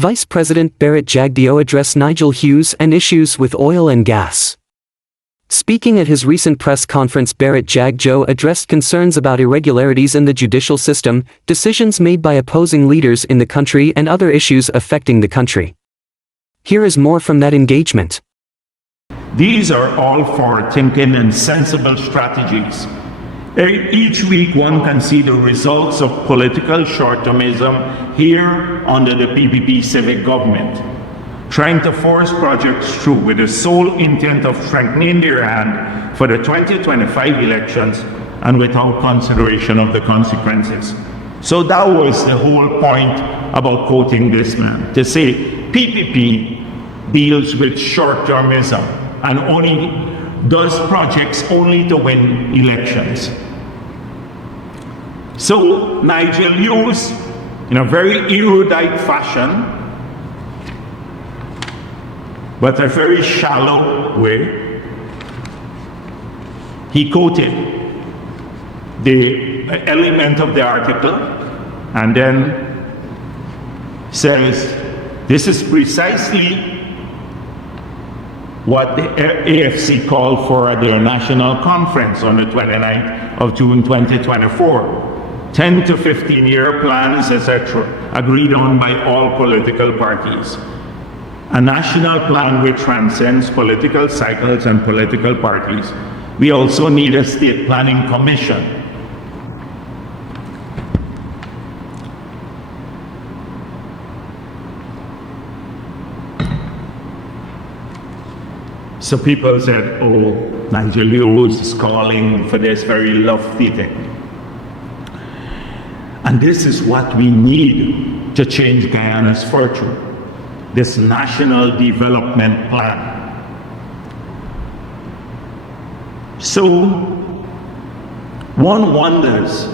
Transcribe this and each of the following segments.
Vice President Bharrat Jagdeo addressed Nigel Hughes and issues with oil and gas. Speaking at his recent press conference, Bharrat Jagdeo addressed concerns about irregularities in the judicial system, decisions made by opposing leaders in the country, and other issues affecting the country. Here is more from that engagement. These are all forward-thinking and sensible strategies. Each week one can see the results of political short-termism here under the PPP civic government, trying to force projects through with the sole intent of strengthening their hand for the 2025 elections and without consideration of the consequences. So that was the whole point about quoting this man, to say PPP deals with short-termism and only does projects only to win elections. So Nigel Hughes, in a very erudite fashion, but a very shallow way, he quoted the element of the article and then says, this is precisely what the AFC called for at their national conference on the 29th of June 2024. 10 to 15-year plans, etc., agreed on by all political parties. A national plan which transcends political cycles and political parties. We also need a state planning commission. So people said, oh, Nigel Hughes is calling for this very lofty thing. And this is what we need to change Guyana's fortune, this national development plan. So one wonders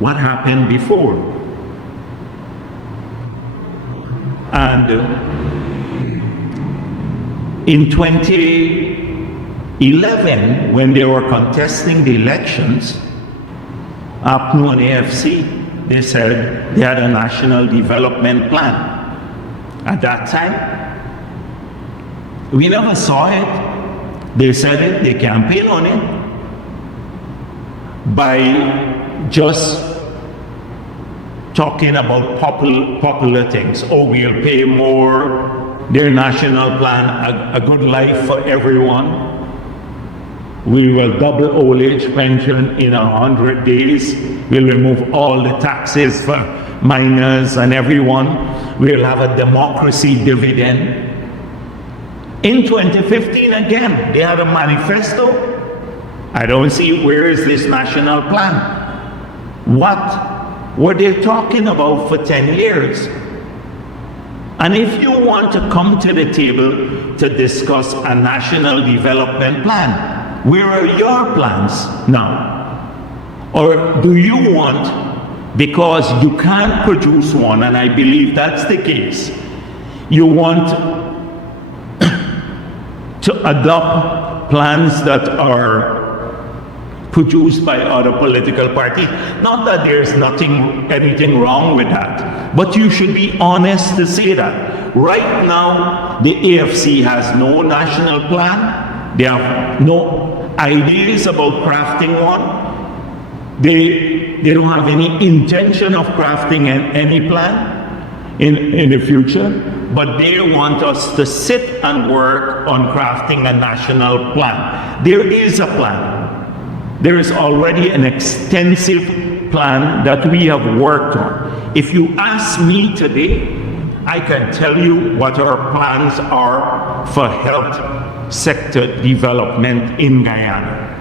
what happened before. And in 2011, when they were contesting the elections, APNU and AFC, they said they had a national development plan. At that time, we never saw it. They said it, they campaigned on it by just talking about popular things. Oh, we'll pay more. Their national plan, a good life for everyone. We will double old age pension in 100 days. We'll remove all the taxes for minors and everyone. We'll have a democracy dividend. In 2015 again, they had a manifesto. I don't see where is this national plan. What were they talking about for 10 years? And if you want to come to the table to discuss a national development plan, where are your plans now? Or do you want, because you can't produce one, and I believe that's the case, you want to adopt plans that are produced by other political parties? Not that there's anything wrong with that, but you should be honest to say that. Right now, the AFC has no national plan. They have no ideas about crafting one. They don't have any intention of crafting any plan in the future, but they want us to sit and work on crafting a national plan. There is a plan. There is already an extensive plan that we have worked on. If you ask me today, I can tell you what our plans are for health sector development in Guyana.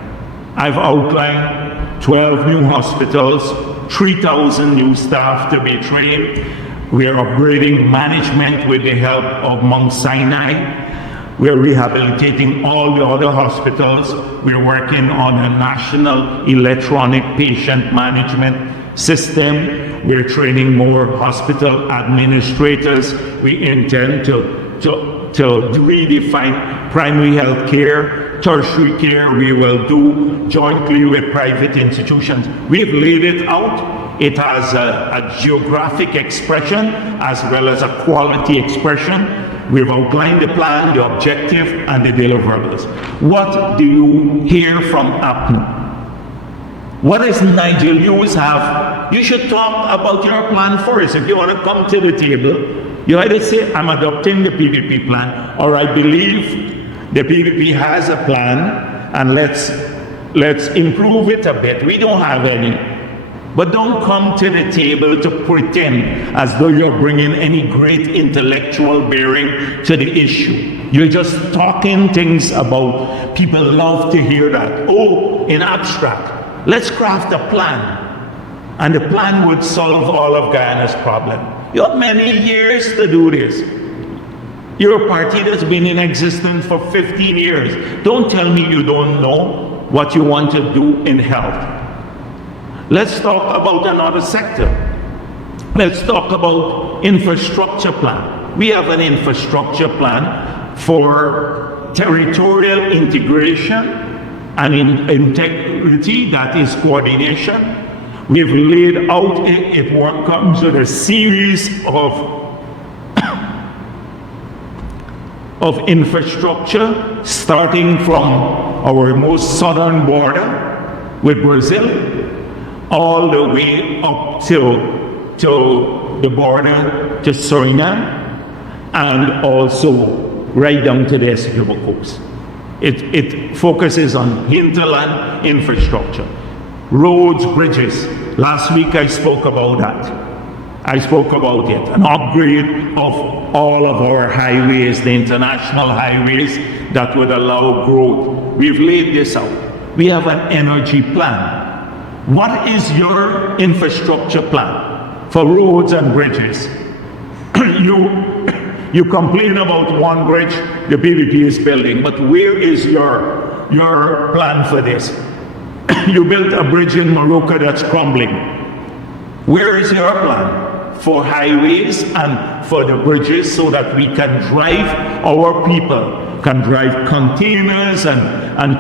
I've outlined 12 new hospitals, 3,000 new staff to be trained. We are upgrading management with the help of Mount Sinai. We're rehabilitating all the other hospitals. We're working on a national electronic patient management system. We're training more hospital administrators. We intend to redefine primary health care, tertiary care. We will do jointly with private institutions. We've laid it out. It has a geographic expression as well as a quality expression. We've outlined the plan, the objective, and the deliverables. What do you hear from APNO? What does Nigel Hughes have? You should talk about your plan first. If you want to come to the table, you either say, I'm adopting the PPP plan, or I believe the PPP has a plan, and let's improve it a bit. We don't have any. But don't come to the table to pretend as though you're bringing any great intellectual bearing to the issue. You're just talking things about, people love to hear that. Oh, in abstract. Let's craft a plan. And the plan would solve all of Guyana's problem. You have many years to do this. You're a party that's been in existence for 15 years. Don't tell me you don't know what you want to do in health. Let's talk about another sector. Let's talk about infrastructure plan. We have an infrastructure plan for territorial integration and integrity, that is coordination. We've laid out, it comes with a series of infrastructure, starting from our most southern border with Brazil, all the way up to the border to Suriname, and also right down to the Essequibo coast. It focuses on hinterland infrastructure, roads, bridges. Last week I spoke about that. I spoke about it, an upgrade of all of our highways, the international highways that would allow growth. We've laid this out. We have an energy plan. What is your infrastructure plan for roads and bridges? You complain about one bridge the PPP is building, but where is your plan for this? You built a bridge in Morocco that's crumbling. Where is your plan for highways and for the bridges so that we can drive, our people can drive containers and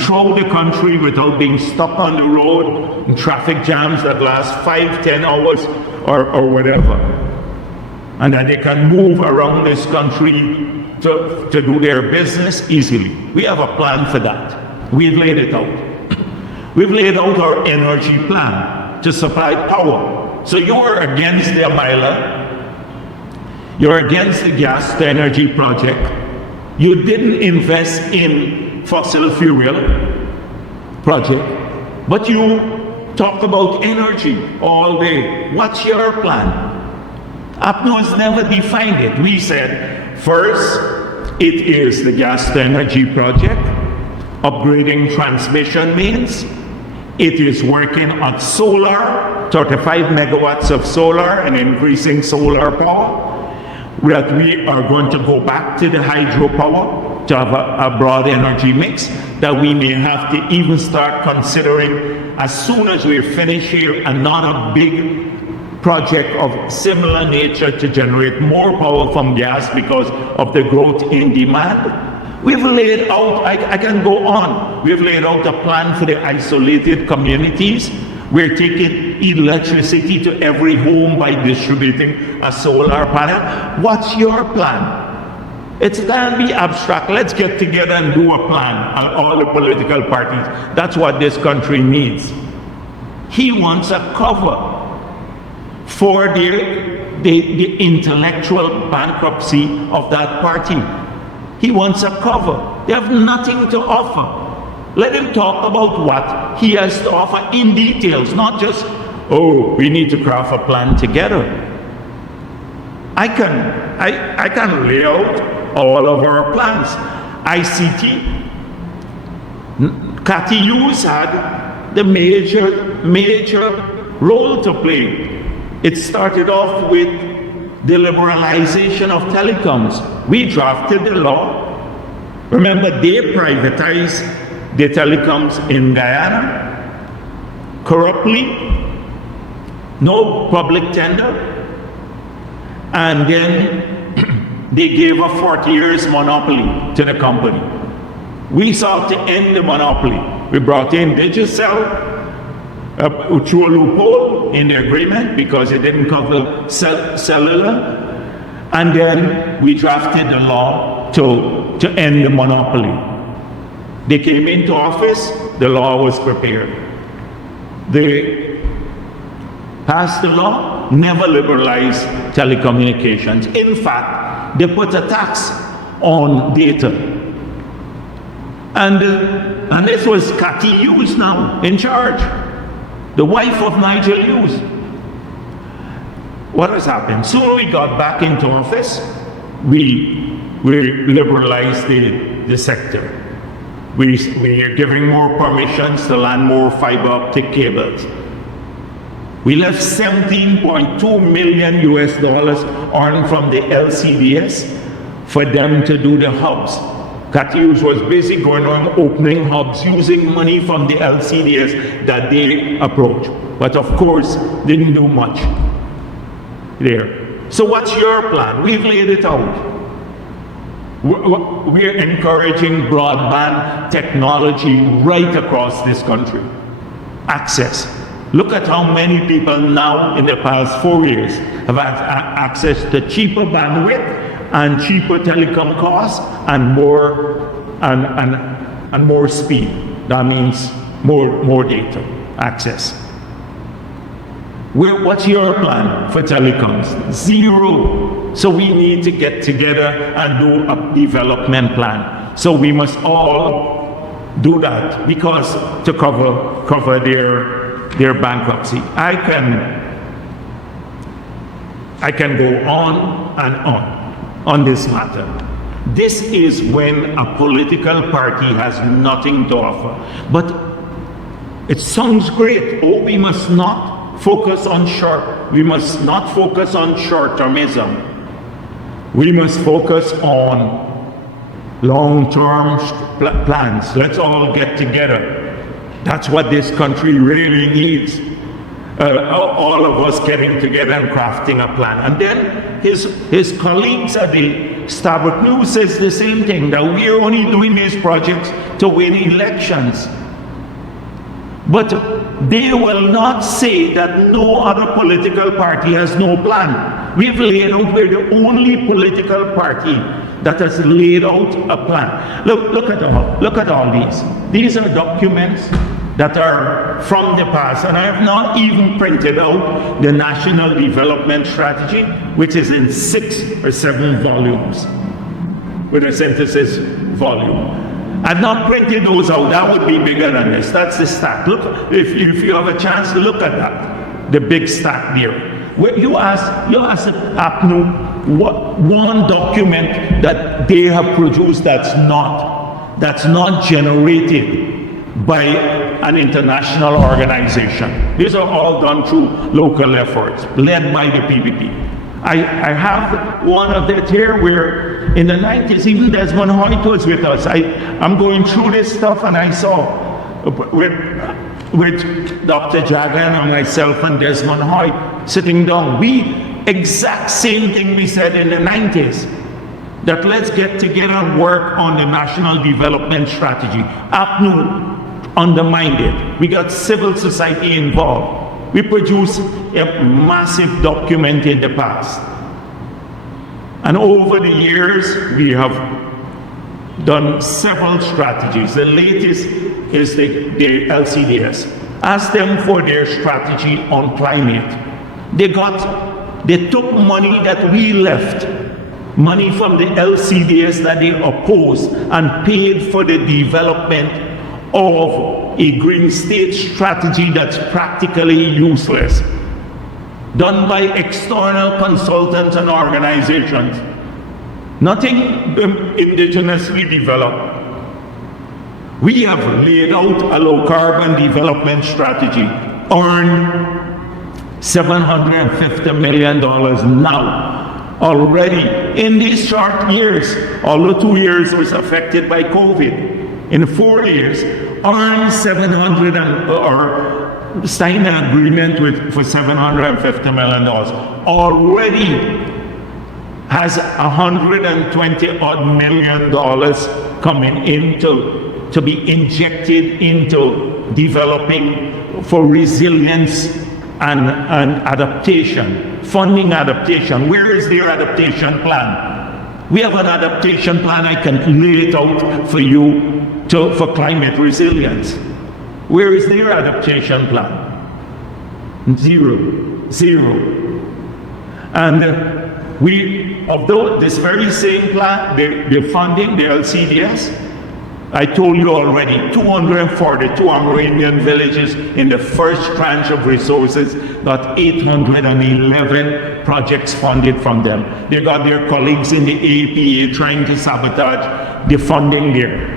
throw the country without being stuck on the road in traffic jams that last 5-10 hours or whatever, and that they can move around this country to do their business easily. We have a plan for that. We've laid it out. We've laid out our energy plan to supply power. So you're against the Amila, you're against the gas to energy project, you didn't invest in fossil fuel project, but you talk about energy all day. What's your plan? APNO has never defined it. We said, first, it is the gas to energy project, upgrading transmission mains. It is working on solar, 35 megawatts of solar and increasing solar power. That we are going to go back to the hydropower to have a broad energy mix that we may have to even start considering as soon as we finish here, another big project of similar nature to generate more power from gas because of the growth in demand. We've laid out, I can go on, we've laid out a plan for the isolated communities. We're taking electricity to every home by distributing a solar panel. What's your plan? It can be abstract. Let's get together and do a plan, all the political parties. That's what this country needs. He wants a cover for the intellectual bankruptcy of that party. He wants a cover. They have nothing to offer. Let him talk about what he has to offer in details, not just, oh, we need to craft a plan together. I can lay out all of our plans. ICT, Cathy Hughes had the major role to play. It started off with the liberalization of telecoms. We drafted the law. Remember, they privatized the telecoms in Guyana corruptly, no public tender, and then they gave a 40 years monopoly to the company. We sought to end the monopoly. We brought in Judicial, through a loophole in the agreement because it didn't cover cellular. And then we drafted the law to end the monopoly. They came into office, the law was prepared. They passed the law, never liberalized telecommunications. In fact, they put a tax on data. And this was Cathy Hughes now in charge, the wife of Nigel Hughes. What has happened? Soon we got back into office, we liberalized the sector. We are giving more permissions to land more fiber optic cables. We left $17.2 million earned from the LCDS for them to do the hubs. Cathy Hughes was busy going on opening hubs using money from the LCDS that they approached. But of course, didn't do much there. So what's your plan? We've laid it out. We're encouraging broadband technology right across this country. Access. Look at how many people now in the past 4 years have had access to cheaper bandwidth and cheaper telecom costs and more speed. That means more data access. What's your plan for telecoms? Zero. So we need to get together and do a development plan. So we must all do that because to cover their bankruptcy. I can go on and on this matter. This is when a political party has nothing to offer. But it sounds great. Oh, we must not focus on short-termism. We must focus on long-term plans. Let's all get together. That's what this country really needs. All of us getting together and crafting a plan. And then his colleagues at the Starboard News says the same thing, that we're only doing these projects to win elections. But they will not say that no other political party has no plan. We've laid out, we're the only political party that has laid out a plan. Look at all these. These are documents that are from the past, and I have not even printed out the National Development Strategy, which is in 6 or 7 volumes, with a synthesis volume. I've not printed those out. That would be bigger than this. That's the stack. Look, if you have a chance to look at that, the big stack there. Where you ask APNU what one document that they have produced that's not generated by an international organization. These are all done through local efforts, led by the PPP. I have one of that here where in the 90s, even Desmond Hoyt was with us. I'm going through this stuff and I saw with Dr. Jagan and myself and Desmond Hoyt sitting down. Exact same thing we said in the 90s. That let's get together and work on the National Development Strategy. APNU undermined it. We got civil society involved. We produced a massive document in the past. And over the years, we have done several strategies. The latest is the LCDS. Ask them for their strategy on climate. They took money that we left, money from the LCDS that they opposed, and paid for the development of a green state strategy that's practically useless, done by external consultants and organizations. Nothing indigenously developed. We have laid out a low carbon development strategy, earned $750 million now, already in these short years, although 2 years was affected by COVID. In 4 years, earned or signed an agreement for $750 million. Already has $120 million coming to be injected into developing for resilience and adaptation, funding adaptation. Where is their adaptation plan? We have an adaptation plan. I can lay it out for you for climate resilience. Where is their adaptation plan? Zero. And although this very same plan, they're funding the LCDS, I told you already, 242 Amerindian villages in the first tranche of resources got 811 projects funded from them. They got their colleagues in the APA trying to sabotage the funding there,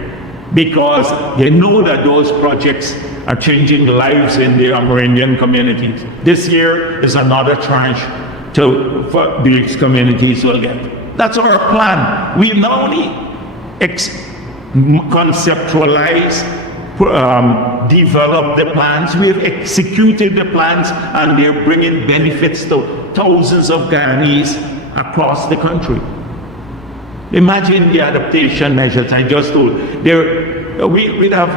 because they know that those projects are changing lives in the Amerindian communities. This year is another tranche for these communities will get. That's our plan. We not only conceptualize, develop the plans, we've executed the plans, and they're bringing benefits to thousands of Guyanese across the country. Imagine the adaptation measures I just told. We'd have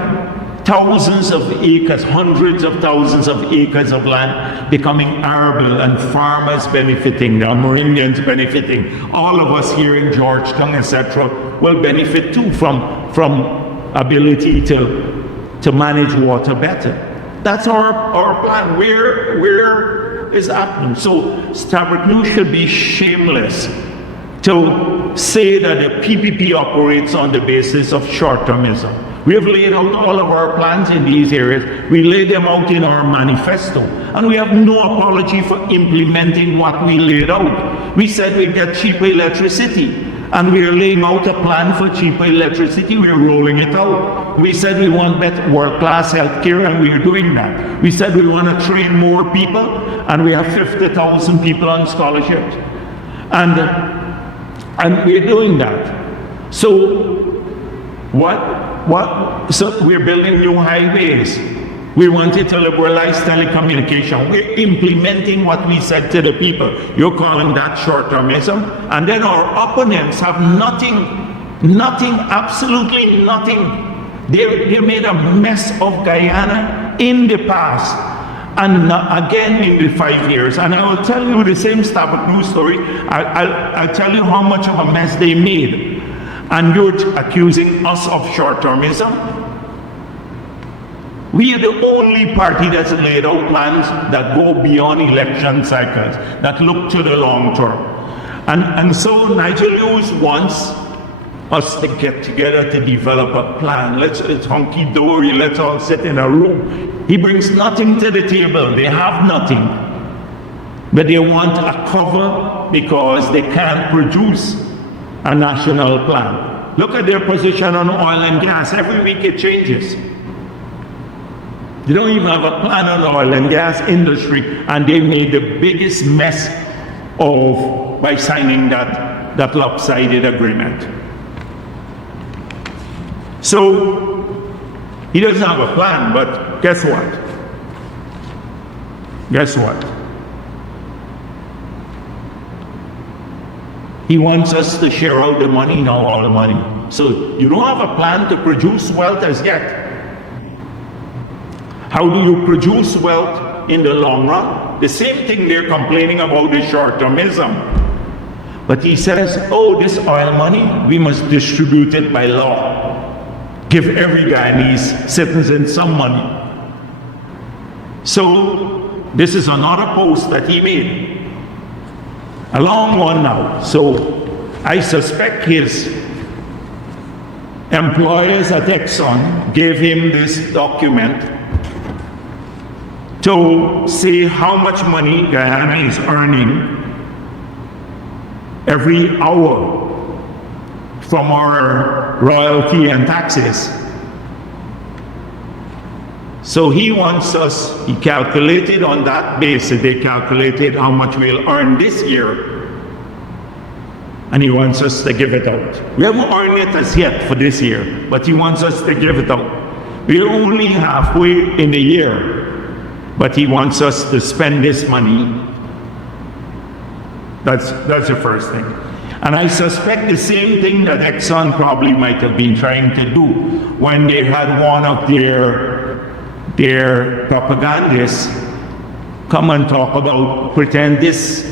thousands of acres, hundreds of thousands of acres of land becoming arable, and farmers benefiting, the Amerindians benefiting, all of us here in Georgetown, etc., will benefit too from ability to manage water better. That's our plan. Where is happening? So Starbuck News should be shameless to say that the PPP operates on the basis of short-termism. We have laid out all of our plans in these areas. We laid them out in our manifesto, and we have no apology for implementing what we laid out. We said we'd get cheaper electricity, and we are laying out a plan for cheaper electricity. We're rolling it out. We said we want better world-class healthcare, and we are doing that. We said we want to train more people, and we have 50,000 people on scholarships, and we're doing that. So So we're building new highways. We wanted to liberalize telecommunication. We're implementing what we said to the people. You're calling that short-termism? And then our opponents have nothing, absolutely nothing. They made a mess of Guyana in the past, and again in the 5 years. And I will tell you the same Starbuck News story. I'll tell you how much of a mess they made. And you're accusing us of short-termism? We are the only party that's laid out plans that go beyond election cycles, that look to the long term. And so Nigel Hughes wants us to get together to develop a plan. It's hunky-dory, let's all sit in a room. He brings nothing to the table. They have nothing. But they want a cover because they can't produce a national plan. Look at their position on oil and gas. Every week it changes. They don't even have a plan on oil and gas industry, and they made the biggest mess by signing that lopsided agreement. So he doesn't have a plan, but guess what? Guess what? He wants us to share out the money, not all the money. So you don't have a plan to produce wealth as yet. How do you produce wealth in the long run? The same thing they're complaining about the short-termism. But he says, oh, this oil money, we must distribute it by law. Give every Guyanese citizen some money. So this is another post that he made. A long one now. So I suspect his employers at Exxon gave him this document to see how much money Guyana is earning every hour from our royalty and taxes. So he wants us, he calculated on that basis, they calculated how much we'll earn this year. And he wants us to give it out. We haven't earned it as yet for this year, but he wants us to give it out. We're only halfway in the year, but he wants us to spend this money. That's the first thing. And I suspect the same thing that Exxon probably might have been trying to do when they had one of their propagandists come and talk about, present this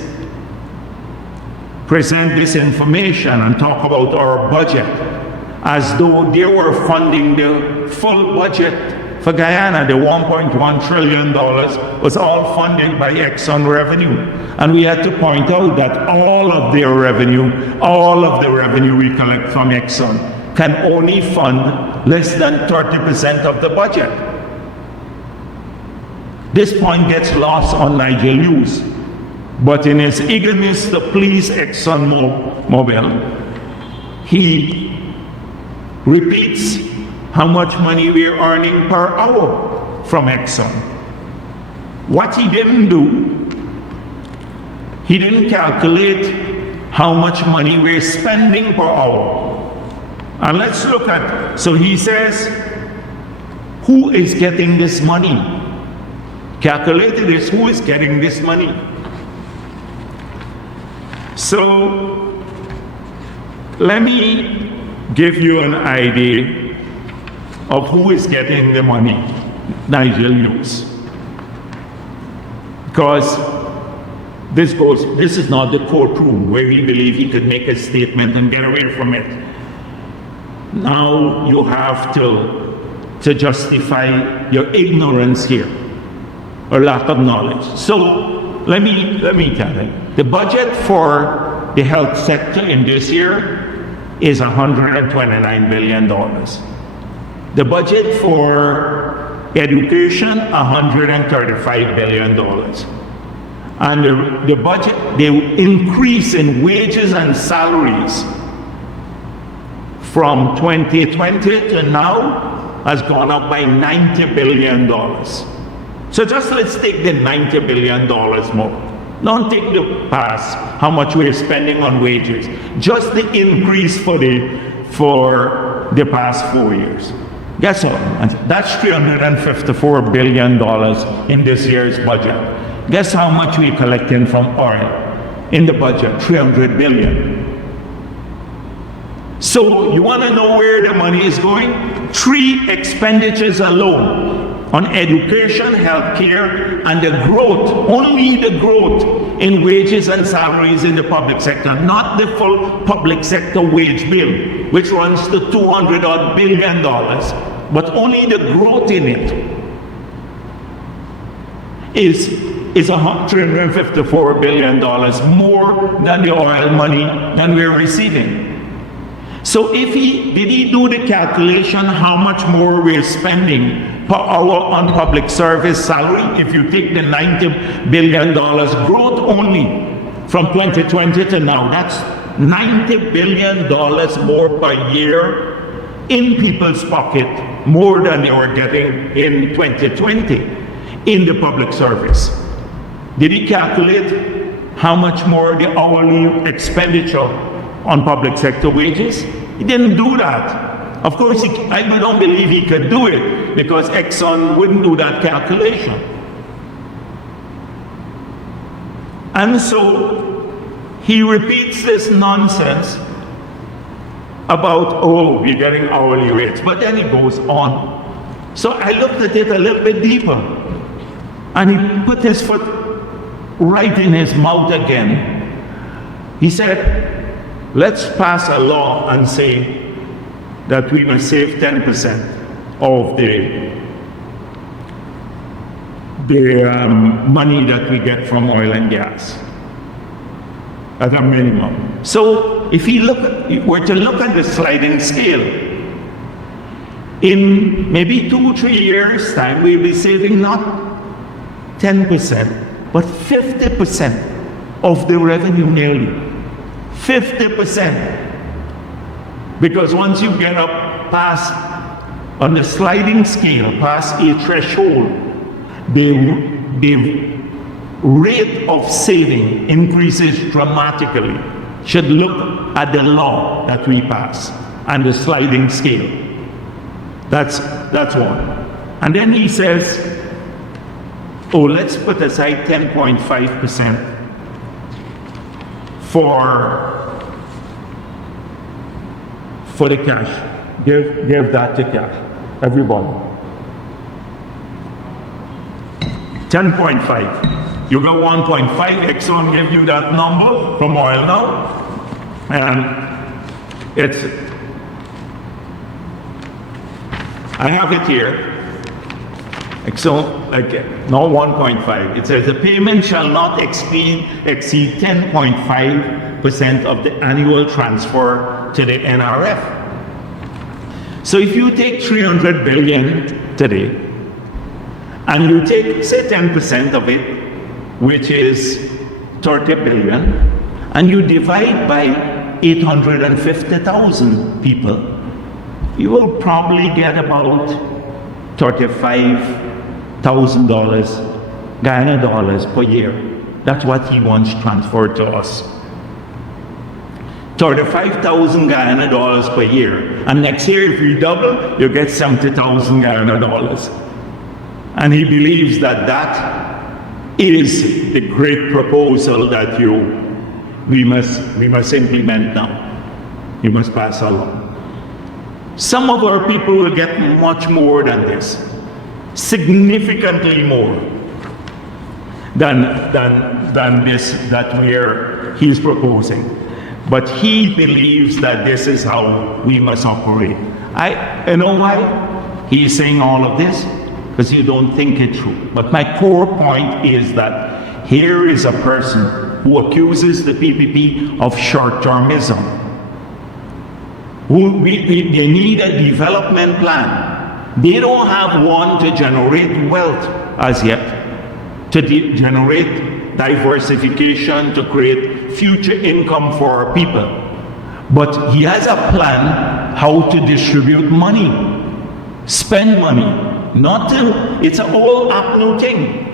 information and talk about our budget as though they were funding the full budget for Guyana. The $1.1 trillion was all funded by Exxon revenue. And we had to point out that all of the revenue we collect from Exxon can only fund less than 30% of the budget. This point gets lost on Nigel Hughes. But in his eagerness to please ExxonMobil, he repeats how much money we are earning per hour from Exxon. What he didn't do, he didn't calculate how much money we're spending per hour. And let's look at, so he says, who is getting this money? Calculated is who is getting this money. So let me give you an idea of who is getting the money. Nigel Hughes. Because this is not the courtroom where we believe he could make a statement and get away from it. Now you have to justify your ignorance here, or lack of knowledge. So let me tell you, the budget for the health sector in this year is $129 billion. The budget for education, $135 billion. And the budget, the increase in wages and salaries from 2020 to now has gone up by $90 billion. So just let's take the $90 billion more. Don't take the past, how much we're spending on wages. Just the increase for the past 4 years. Guess what? That's $354 billion in this year's budget. Guess how much we're collecting from oil in the budget? $300 billion. So you want to know where the money is going? 3 expenditures alone on education, healthcare, and the growth, only the growth in wages and salaries in the public sector, not the full public sector wage bill, which runs to $200 billion, but only the growth in it is $354 billion more than the oil money than we're receiving. So did he do the calculation how much more we're spending per hour on public service salary? If you take the $90 billion growth only from 2020 to now, that's $90 billion more per year in people's pocket, more than they were getting in 2020 in the public service. Did he calculate how much more the hourly expenditure on public sector wages? He didn't do that. Of course, I don't believe he could do it because Exxon wouldn't do that calculation. And so he repeats this nonsense about, oh, we're getting hourly rates, but then he goes on. So I looked at it a little bit deeper, and he put his foot right in his mouth again. He said, let's pass a law and say that we must save 10% of the money that we get from oil and gas at a minimum. So if we were to look at the sliding scale, in maybe 2-3 years' time, we'll be saving not 10%, but 50% of the revenue nearly. 50%. Because once you get up past, on the sliding scale, past a threshold, the rate of saving increases dramatically. Should look at the law that we pass and the sliding scale. That's one. And then he says, oh, let's put aside 10.5% for for the cash. Give that to cash, everybody. 10.5. You got 1.5. Exxon give you that number from oil now, and it's. I have it here. Exxon, no 1.5. It says the payment shall not exceed 10.5% of the annual transfer to the NRF. So if you take 300 billion today, and you take, say, 10% of it, which is 30 billion, and you divide by 850,000 people, you will probably get about $35,000 Guyana dollars per year. That's what he wants transferred to us. 35,000 Guyana dollars per year. And next year, if you double, you get 70,000 Guyana dollars. And he believes that that is the great proposal that we must implement now. We must pass along. Some of our people will get much more than this, significantly more than this that he's proposing. But he believes that this is how we must operate. You know why he's saying all of this? Because you don't think it through. But my core point is that here is a person who accuses the PPP of short-termism. They need a development plan. They don't have one to generate wealth as yet, to generate diversification, to create future income for our people. But he has a plan how to distribute money, spend money. It's an old APNU thing.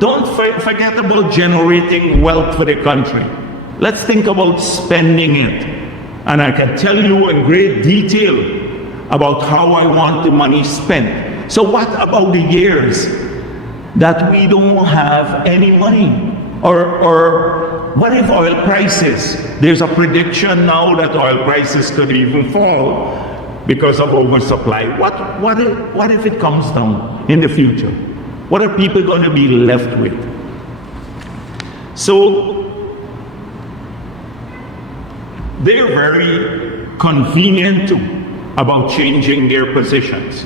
Don't forget about generating wealth for the country. Let's think about spending it. And I can tell you in great detail about how I want the money spent. So what about the years that we don't have any money? Or what if oil prices? There's a prediction now that oil prices could even fall because of oversupply. What if it comes down in the future? What are people going to be left with? So they're very convenient about changing their positions.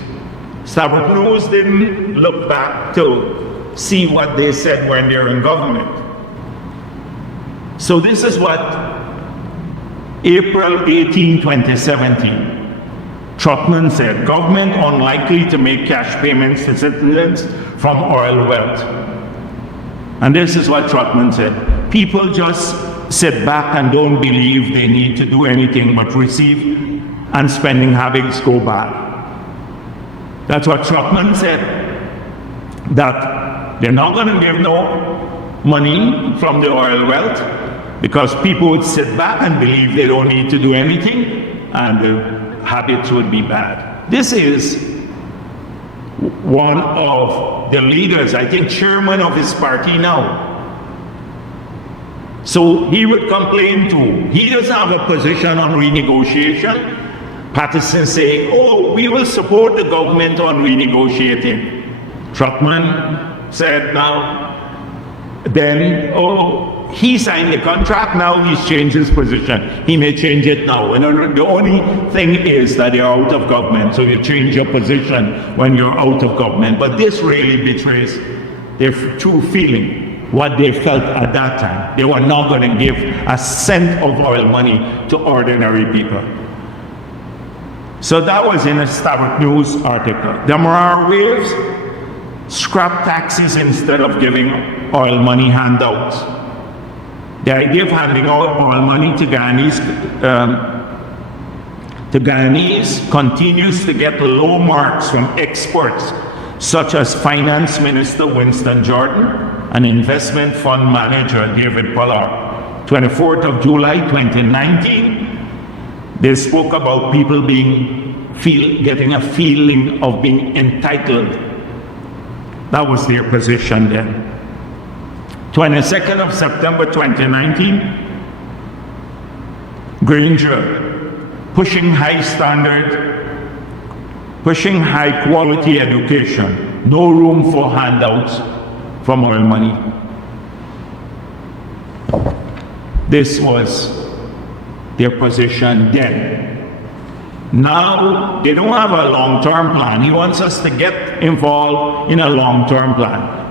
Starboard News didn't look back to see what they said when they're in government. So this is what April 18, 2017, Trotman said, government unlikely to make cash payments to citizens from oil wealth. And this is what Trotman said, people just sit back and don't believe they need to do anything but receive, and spending habits go bad. That's what Trotman said, that they're not going to give no money from the oil wealth because people would sit back and believe they don't need to do anything and the habits would be bad. This is one of the leaders, I think chairman of his party now. So he would complain too. He doesn't have a position on renegotiation. Patterson saying, oh, we will support the government on renegotiating. Trotman said now, then, oh, he signed the contract, now he's changed his position. He may change it now. And the only thing is that you're out of government, so you change your position when you're out of government. But this really betrays their true feeling, what they felt at that time. They were not going to give a cent of oil money to ordinary people. So that was in a Starboard News article. The Morar Waves scrap taxes instead of giving oil money handouts. The idea of handing out oil money to Guyanese continues to get low marks from experts such as Finance Minister Winston Jordan and Investment Fund Manager David Pollard. 24th of July 2019, they spoke about people getting a feeling of being entitled. That was their position then. 22nd of September 2019, Granger pushing high standard, pushing high quality education, no room for handouts from oil money. This was their position then. Now, they don't have a long-term plan. He wants us to get involved in a long-term plan.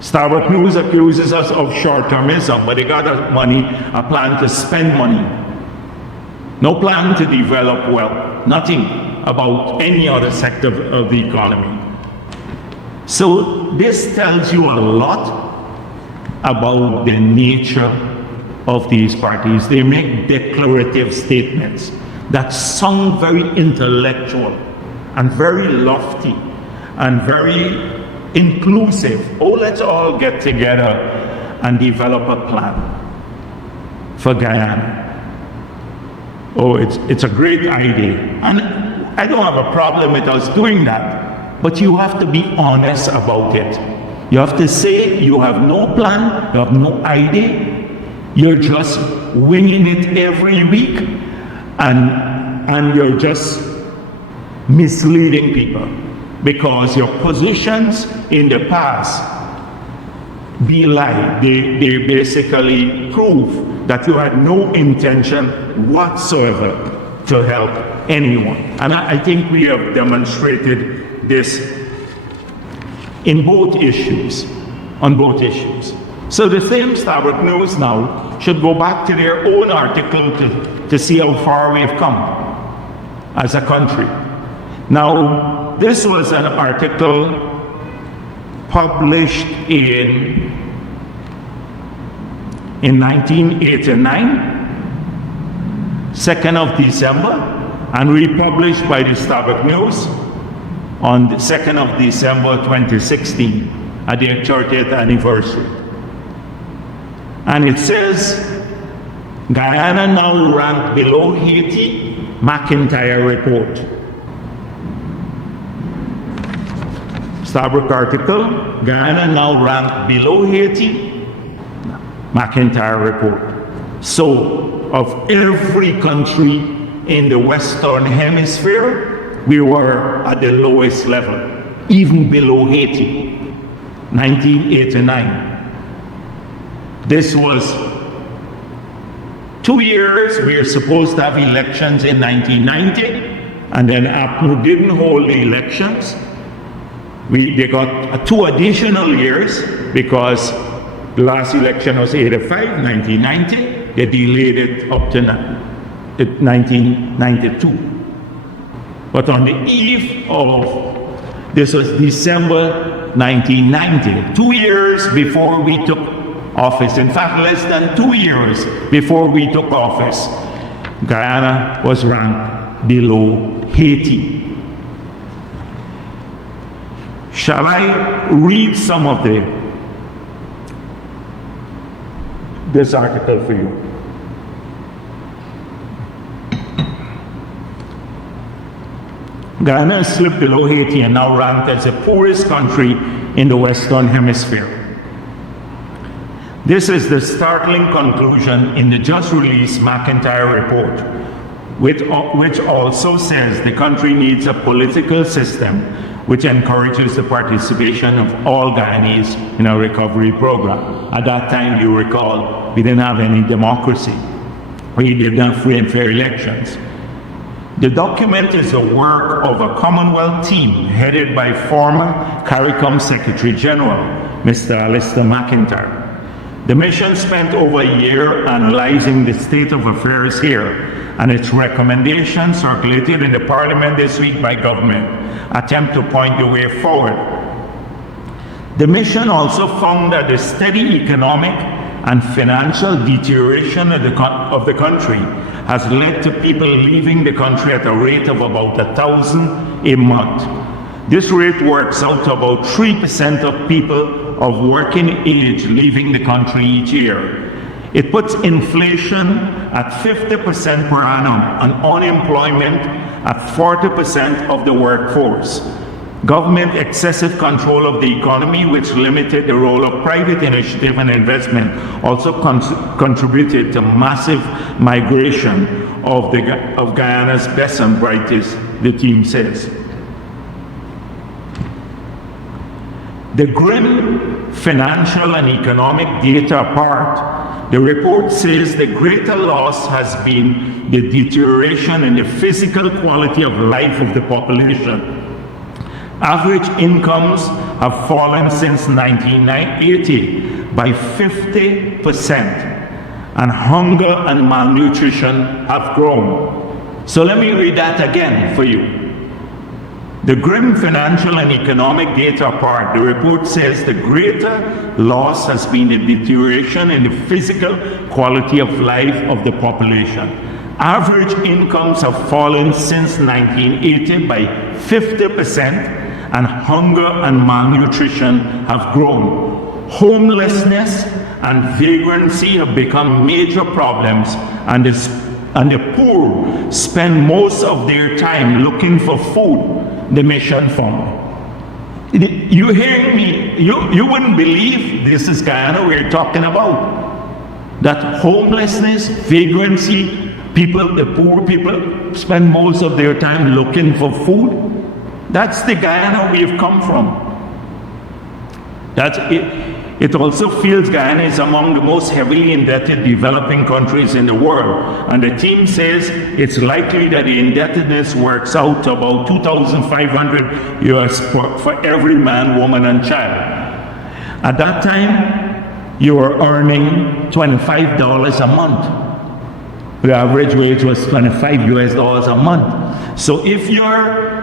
Starbuck News accuses us of short-termism, but they got a plan to spend money. No plan to develop wealth. Nothing about any other sector of the economy. So this tells you a lot about the nature of these parties. They make declarative statements that sound very intellectual and very lofty and very inclusive. Oh, let's all get together and develop a plan for Guyana. Oh, it's a great idea. And I don't have a problem with us doing that, but you have to be honest about it. You have to say you have no plan, you have no idea, you're just winging it every week, and you're just misleading people because your positions in the past belie. They basically prove that you had no intention whatsoever to help anyone. And I think we have demonstrated this in both issues, on both issues. So the same Starbuck News now should go back to their own article to see how far we've come as a country. Now, this was an article published in 1989, 2nd of December, and republished by the Starbuck News on the 2nd of December 2016 at their 30th anniversary. And it says, Guyana now ranked below Haiti, McIntyre report. Starbuck article, Guyana now ranked below Haiti, McIntyre report. So, of every country in the Western Hemisphere, we were at the lowest level, even below Haiti, 1989. This was 2 years. We were supposed to have elections in 1990, and then APNU didn't hold the elections. They got 2 additional years because the last election was 85, 1990. They delayed it up to 1992. But on the eve of, this was December 1990, 2 years before we took office. In fact, less than 2 years before we took office, Guyana was ranked below Haiti. Shall I read some of this article for you? Guyana has slipped below Haiti and now ranked as the poorest country in the Western Hemisphere. This is the startling conclusion in the just released McIntyre report, which also says the country needs a political system which encourages the participation of all Guyanese in a recovery program. At that time, you recall, we didn't have any democracy. We didn't have free and fair elections. The document is the work of a Commonwealth team headed by former CARICOM Secretary General, Mr. Alistair McIntyre. The mission spent over a year analyzing the state of affairs here, and its recommendations circulated in the Parliament this week by government attempt to point the way forward. The mission also found that the steady economic and financial deterioration of the country has led to people leaving the country at a rate of about 1,000 a month. This rate works out to about 3% of people of working age leaving the country each year. It puts inflation at 50% per annum and unemployment at 40% of the workforce. Government excessive control of the economy, which limited the role of private initiative and investment, also contributed to massive migration of Guyana's best and brightest, the team says. The grim financial and economic data apart, the report says the greater loss has been the deterioration in the physical quality of life of the population. Average incomes have fallen since 1980 by 50%, and hunger and malnutrition have grown. So let me read that again for you. The grim financial and economic data apart, the report says the greater loss has been the deterioration in the physical quality of life of the population. Average incomes have fallen since 1980 by 50%, and hunger and malnutrition have grown. Homelessness and vagrancy have become major problems, and the poor spend most of their time looking for food, the mission fund. You hearing me? You wouldn't believe this is Guyana we're talking about. That homelessness, vagrancy, the poor people spend most of their time looking for food. That's the Guyana we've come from. That's it. It also feels Guyana is among the most heavily indebted developing countries in the world. And the team says it's likely that the indebtedness works out to about $2,500 US for every man, woman, and child. At that time, you were earning $25 a month. The average wage was $25 US a month. So if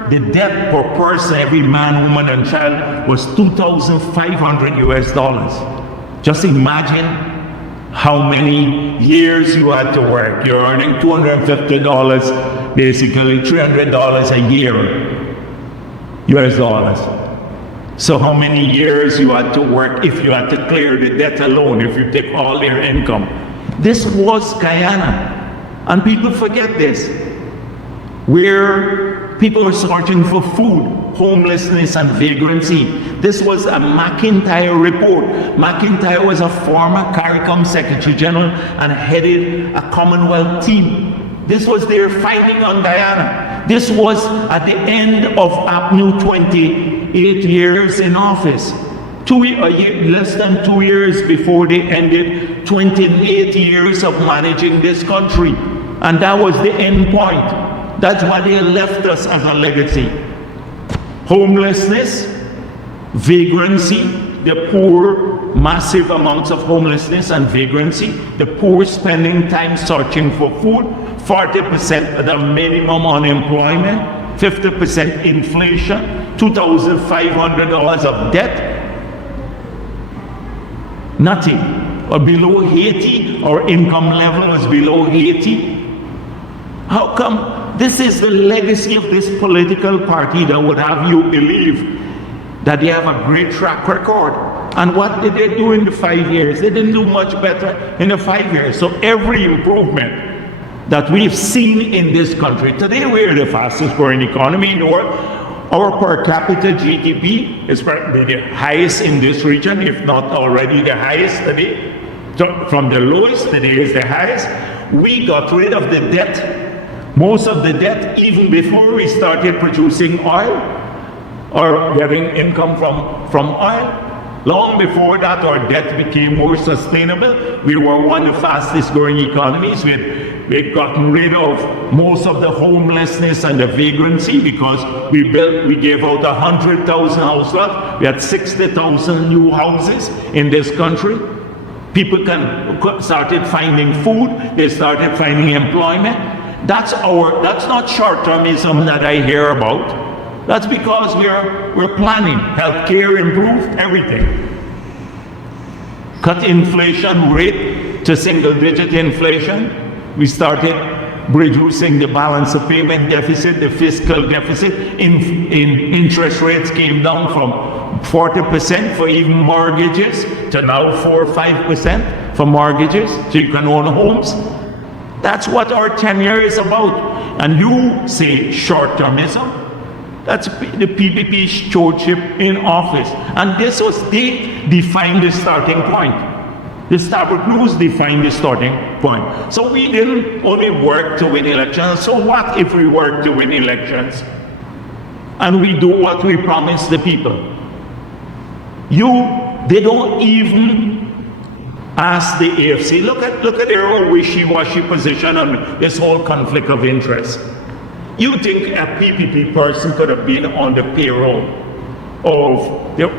the debt per person, every man, woman, and child was $2,500 US. Just imagine how many years you had to work. You're earning $250, basically $300 a year, US dollars. So how many years you had to work if you had to clear the debt alone, if you take all their income. This was Guyana. And people forget this. Where people are searching for food, homelessness, and vagrancy. This was a McIntyre report. McIntyre was a former CARICOM Secretary General and headed a Commonwealth team. This was their finding on Guyana. This was at the end of APNU 28 years in office. Less than 2 years before they ended 28 years of managing this country. And that was the end point. That's what they left us as a legacy. Homelessness, vagrancy, the poor, massive amounts of homelessness and vagrancy, the poor spending time searching for food, 40% at the minimum unemployment, 50% inflation, $2,500 of debt, nothing. Or below Haiti, our income level was below Haiti. How come? This is the legacy of this political party that would have you believe that they have a great track record. And what did they do in the 5 years? They didn't do much better in the 5 years. So every improvement that we've seen in this country, today we're the fastest growing economy in the world. Our per capita GDP is probably the highest in this region, if not already the highest today. So from the lowest, today is the highest. We got rid of the debt. Most of the debt, even before we started producing oil or getting income from oil. Long before that, our debt became more sustainable. We were one of the fastest growing economies. We'd gotten rid of most of the homelessness and the vagrancy because we gave out 100,000 house lots. We had 60,000 new houses in this country. People started finding food. They started finding employment. That's not short-termism that I hear about. That's because we're planning. Healthcare improved, everything. Cut inflation rate to single-digit inflation. We started reducing the balance of payment deficit, the fiscal deficit. Interest rates came down from 40% for even mortgages to now 4 or 5% for mortgages, so you can own homes. That's what our tenure is about. And you say short-termism. That's the PPP's stewardship in office. And they defined the starting point. The Starboard News defined the starting point. So we didn't only work to win elections. So what if we work to win elections and we do what we promised the people? They don't even ask the AFC. Look at their own wishy-washy position on this whole conflict of interest. You think a PPP person could have been on the payroll of the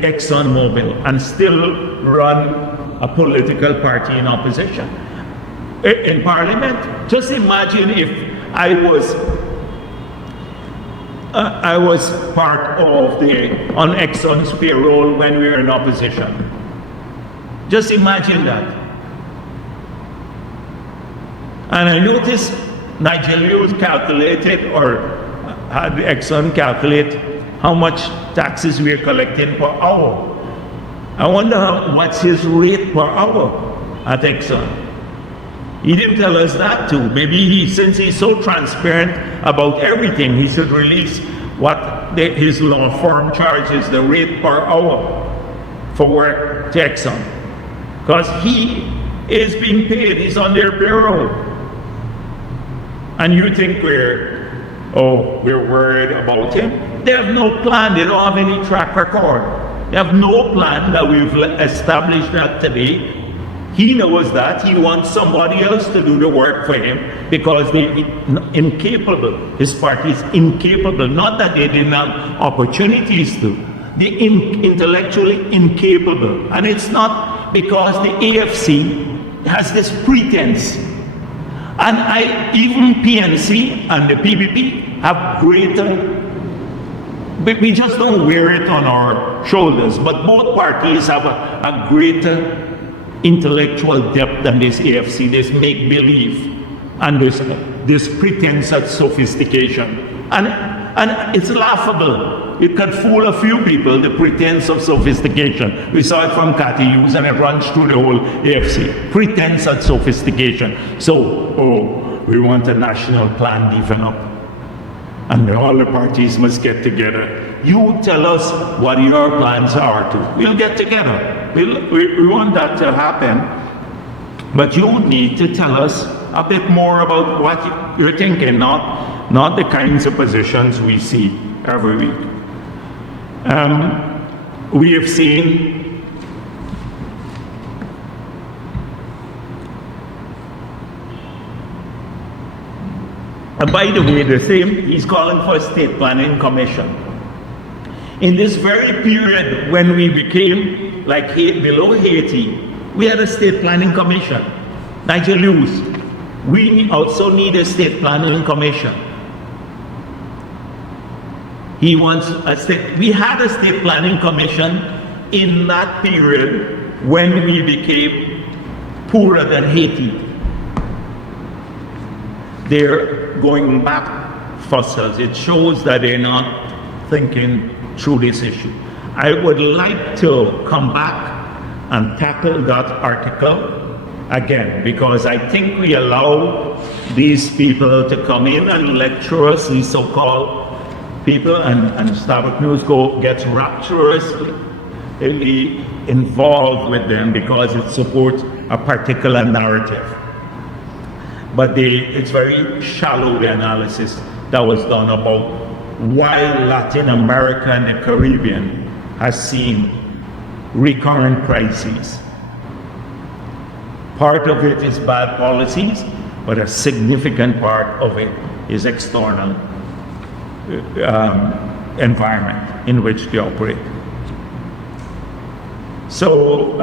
ExxonMobil and still run a political party in opposition in Parliament? Just imagine if I was part of on Exxon's payroll when we were in opposition. Just imagine that. And I noticed Nigel Hughes calculated, or had Exxon calculate how much taxes we are collecting per hour. I wonder what's his rate per hour at Exxon. He didn't tell us that too. Maybe since he's so transparent about everything, he should release what his law firm charges, the rate per hour for work to Exxon. Because he is being paid, he's on their payroll. And you think we're worried about him? They have no plan, they don't have any track record. They have no plan that we've established that today. He knows that. He wants somebody else to do the work for him because they're incapable. His party is incapable. Not that they didn't have opportunities to. They're intellectually incapable. And it's not because the AFC has this pretense. And even PNC and the PPP have greater, but we just don't wear it on our shoulders. But both parties have a greater intellectual depth than this AFC, this make-believe, and this pretense at sophistication. And it's laughable. It can fool a few people, the pretense of sophistication. We saw it from Cathy Hughes, and it runs through the whole AFC. Pretense at sophistication. So, we want a national plan developed, and all the parties must get together. You tell us what your plans are too. We'll get together. We want that to happen. But you need to tell us a bit more about what you're thinking, not the kinds of positions we see every week. We have seen and by the way, the same, he's calling for a state planning commission. In this very period when we became like below Haiti, we had a state planning commission. Nigel Hughes, we also need a state planning commission. He wants we had a state planning commission in that period when we became poorer than Haiti. They're going back fossils. It shows that they're not thinking through this issue. I would like to come back and tackle that article again, because I think we allow these people to come in and lecture us, these so-called people, and Starboard News gets rapturously involved with them because it supports a particular narrative. But it's very shallow, the analysis that was done about why Latin America and the Caribbean has seen recurrent crises. Part of it is bad policies, but a significant part of it is external environment in which they operate. So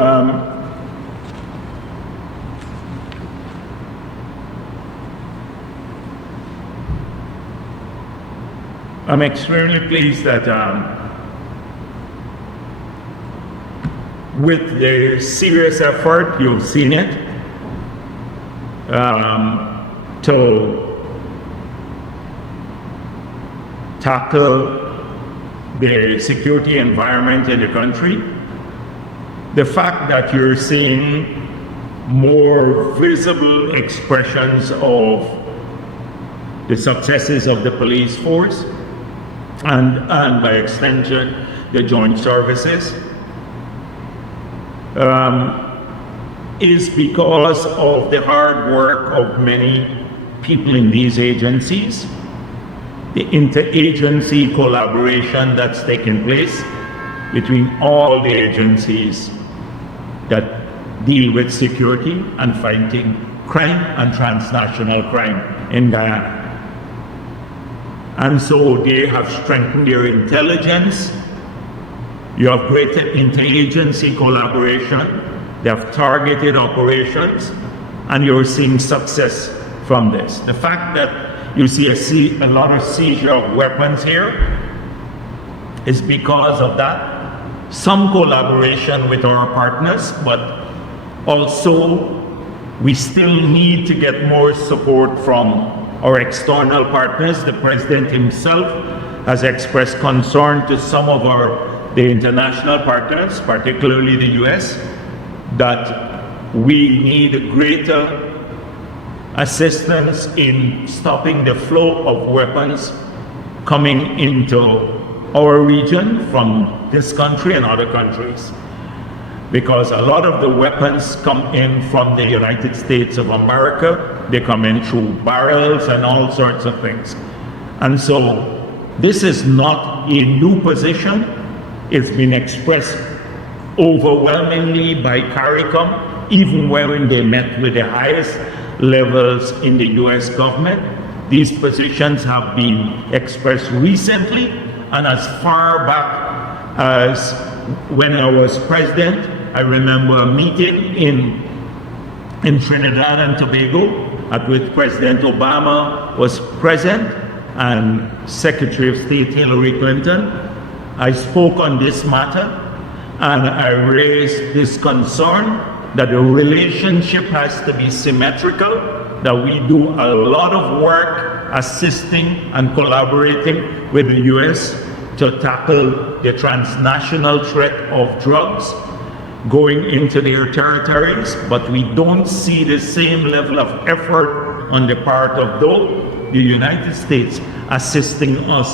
I'm extremely pleased that with the serious effort, you've seen it, to tackle the security environment in the country. The fact that you're seeing more visible expressions of the successes of the police force and by extension, the joint services, is because of the hard work of many people in these agencies, the interagency collaboration that's taken place between all the agencies that deal with security and fighting crime and transnational crime in Guyana. And so they have strengthened their intelligence. You have greater interagency collaboration. They have targeted operations, and you're seeing success from this. The fact that you see a lot of seizure of weapons here is because of that. Some collaboration with our partners, but also we still need to get more support from our external partners. The President himself has expressed concern to some of the international partners, particularly the US, that we need greater assistance in stopping the flow of weapons coming into our region from this country and other countries. Because a lot of the weapons come in from the United States of America. They come in through barrels and all sorts of things. And so this is not a new position. It's been expressed overwhelmingly by CARICOM, even when they met with the highest levels in the US government. These positions have been expressed recently, and as far back as when I was president, I remember a meeting in Trinidad and Tobago at which President Obama was present and Secretary of State Hillary Clinton. I spoke on this matter and I raised this concern that the relationship has to be symmetrical, that we do a lot of work assisting and collaborating with the US to tackle the transnational threat of drugs going into their territories, but we don't see the same level of effort on the part of the United States assisting us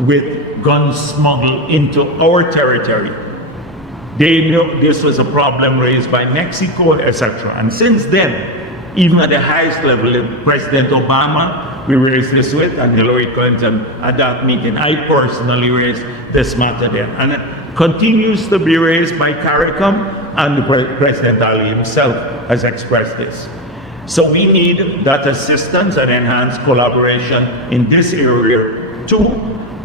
with gun smuggle into our territory. They knew this was a problem raised by Mexico, etc. And since then, even at the highest level, President Obama, we raised this with, and Hillary Clinton at that meeting. I personally raised this matter there. And it continues to be raised by CARICOM, and President Ali himself has expressed this. So we need that assistance and enhanced collaboration in this area too,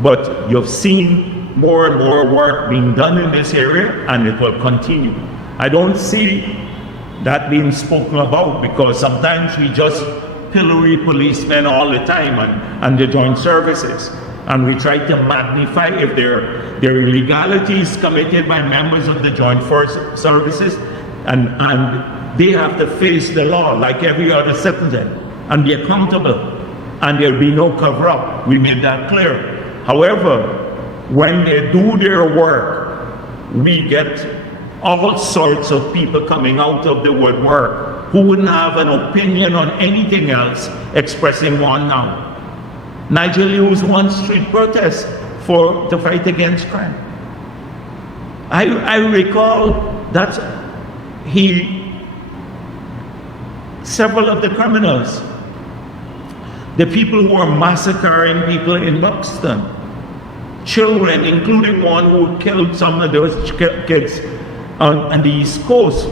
but you've seen more and more work being done in this area, and it will continue. I don't see that being spoken about because sometimes we just pillory policemen all the time and the joint services, and we try to magnify if there are illegalities committed by members of the joint force services, and they have to face the law like every other citizen and be accountable, and there'll be no cover-up. We made that clear. However, when they do their work, we get all sorts of people coming out of the woodwork who wouldn't have an opinion on anything else, expressing one now. Nigel Hughes won street protests to fight against crime. I recall that several of the criminals, the people who were massacring people in Buxton, children, including one who killed some of those kids on the East Coast,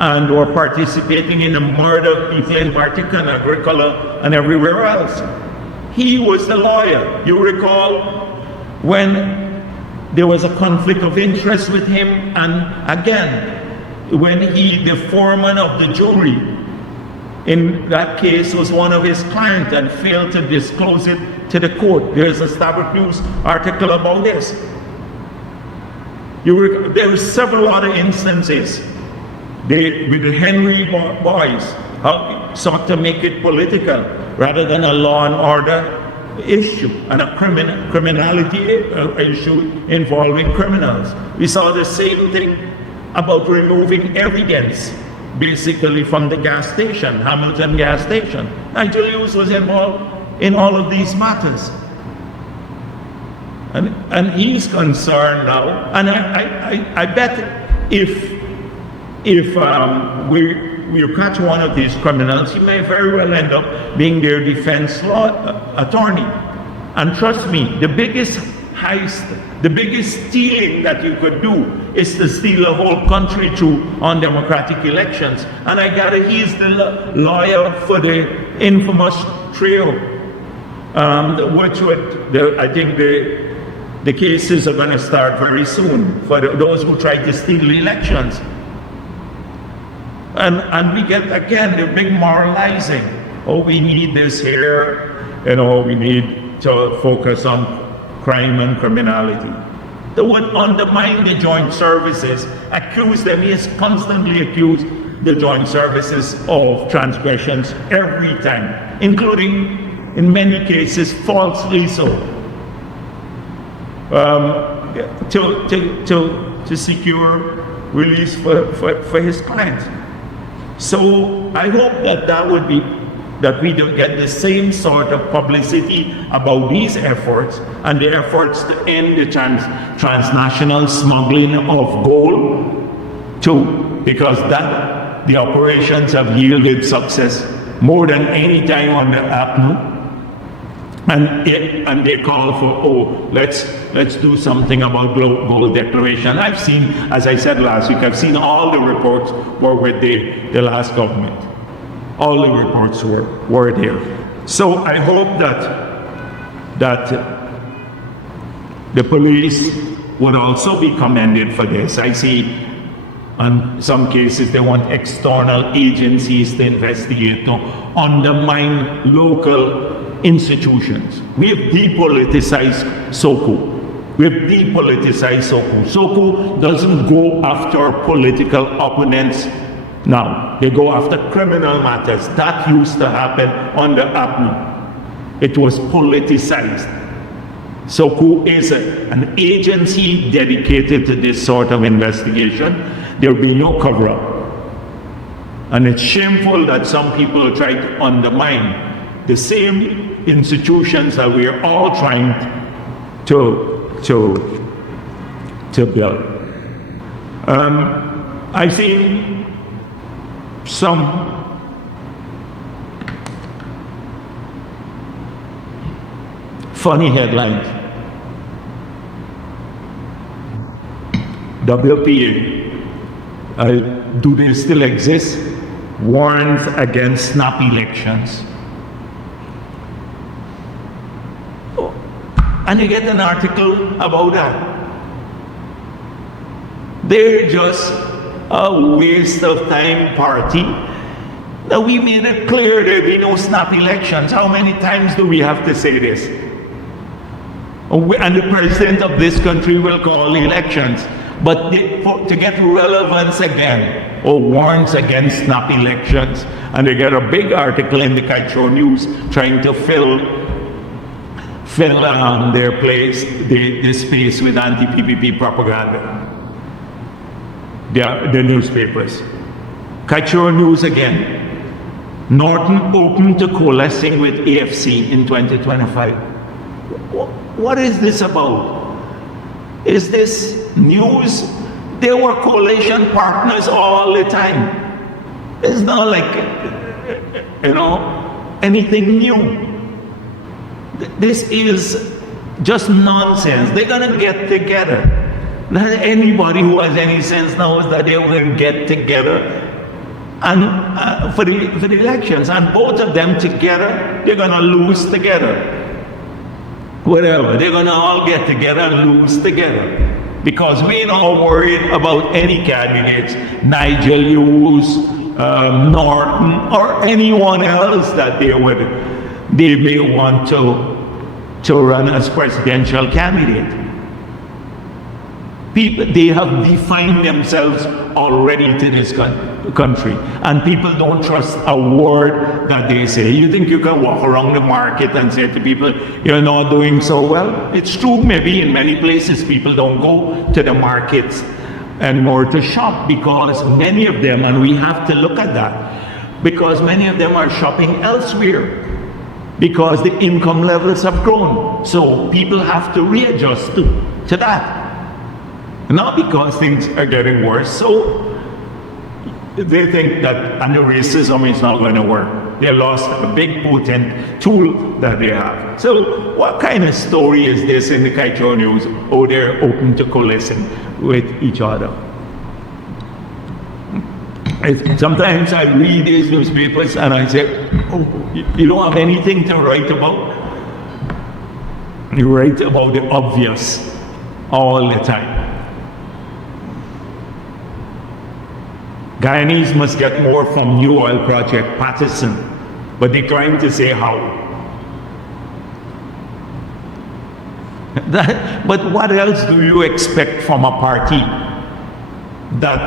and were participating in the murder of people in Vatican, Agricola, and everywhere else. He was the lawyer. You recall when there was a conflict of interest with him, and again, when the foreman of the jury in that case was one of his clients and failed to disclose it to the court. There's a Starboard News article about this. There are several other instances. With the Henry boys, how sought to make it political rather than a law and order issue and a criminality issue involving criminals. We saw the same thing about removing evidence, basically from the gas station, Hamilton gas station. Nigel Hughes was involved in all of these matters. And he's concerned now. And I bet if we catch one of these criminals, he may very well end up being their defense law attorney. And trust me, the biggest heist, the biggest stealing that you could do is to steal a whole country through undemocratic elections. And I gather he's the lawyer for the infamous trio, which would, I think the cases are going to start very soon for those who try to steal the elections. And we get, again, the big moralizing. Oh, we need this here, we need to focus on crime and criminality. That would undermine the joint services, accuse them. He has constantly accused the joint services of transgressions every time, including, in many cases, falsely so, to secure release for his clients. So I hope that we don't get the same sort of publicity about these efforts and the efforts to end the transnational smuggling of gold too, because the operations have yielded success more than any time on the APNU. And they call for, let's do something about gold declaration. I've seen, as I said last week, I've seen all the reports were with the last government. All the reports were there. So I hope that the police would also be commended for this. I see in some cases they want external agencies to investigate, to undermine local institutions. We have depoliticized SOCU. We have depoliticized SOCU. SOCU doesn't go after political opponents now. They go after criminal matters. That used to happen under APNU. It was politicized. SOCU is an agency dedicated to this sort of investigation. There will be no cover-up. And it's shameful that some people try to undermine the same institutions that we are all trying to build. I've seen some funny headlines. WPA, do they still exist? Warns against snap elections. And you get an article about that. They're just a waste of time party. Now we made it clear there'll be no snap elections. How many times do we have to say this? And the president of this country will call elections. But to get relevance again, warns against snap elections. And they get a big article in the Kaicho News trying to fill their place, the space with anti-PPP propaganda. The newspapers. Kaicho News again. Norton open to coalescing with AFC in 2025. What is this about? Is this news? They were coalition partners all the time. It's not like, anything new. This is just nonsense. They're going to get together. Anybody who has any sense knows that they will get together and for the elections, and both of them together, they're going to lose together. Whatever, they're going to all get together and lose together. Because we're not worried about any candidates, Nigel Hughes, Norton, or anyone else that they may want to run as presidential candidate. People, they have defined themselves already to this country, and people don't trust a word that they say. You think you can walk around the market and say to people, you're not doing so well? It's true, maybe in many places people don't go to the markets anymore to shop, because many of them, and we have to look at that, because many of them are shopping elsewhere. because the income levels have grown. So people have to readjust to that. Not because things are getting worse. So they think that and the racism is not going to work. They lost a big potent tool that they have. So what kind of story is this in the Kaito News? Oh, they're open to coalescing with each other. Sometimes I read these newspapers and I say, oh, you don't have anything to write about? You write about the obvious all the time. Guyanese must get more from new oil project, Patterson, but they're trying to say how. But what else do you expect from a party that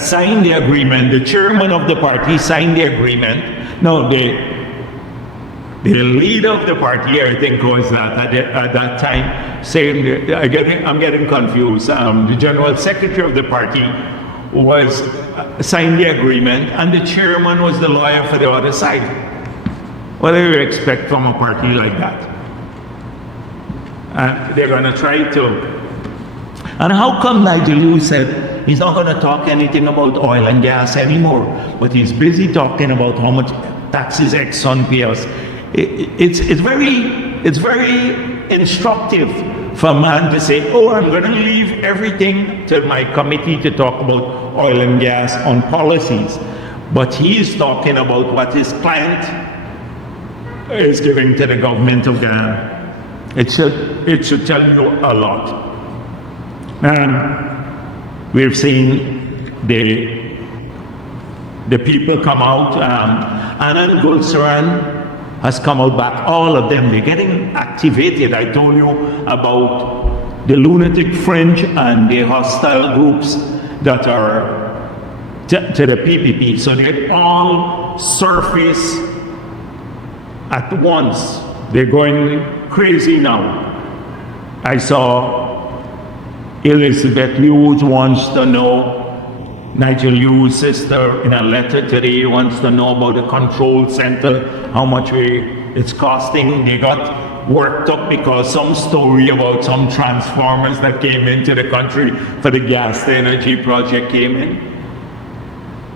signed the agreement? The chairman of the party signed the agreement. No, the leader of the party, I think, was that at that time, saying, I'm getting confused. The general secretary of the party was signed the agreement, and the chairman was the lawyer for the other side. What do you expect from a party like that? They're going to try to. And how come Nigel Hughes said he's not going to talk anything about oil and gas anymore, but he's busy talking about how much taxes Exxon pays? It's very instructive for a man to say, oh, I'm going to leave everything to my committee to talk about oil and gas on policies. But he is talking about what his client is giving to the government of Ghana. It should tell you a lot. And we've seen the people come out. Anand Gulsaran has come out back, all of them, they're getting activated. I told you about the lunatic fringe and the hostile groups that are to the PPP. So they all surface at once. They're going crazy now. I saw Elizabeth Hughes wants to know, Nigel Hughes' sister in a letter today wants to know about the control center, how much it's costing. They got worked up because some story about some transformers that came into the country for the gas to energy project came in.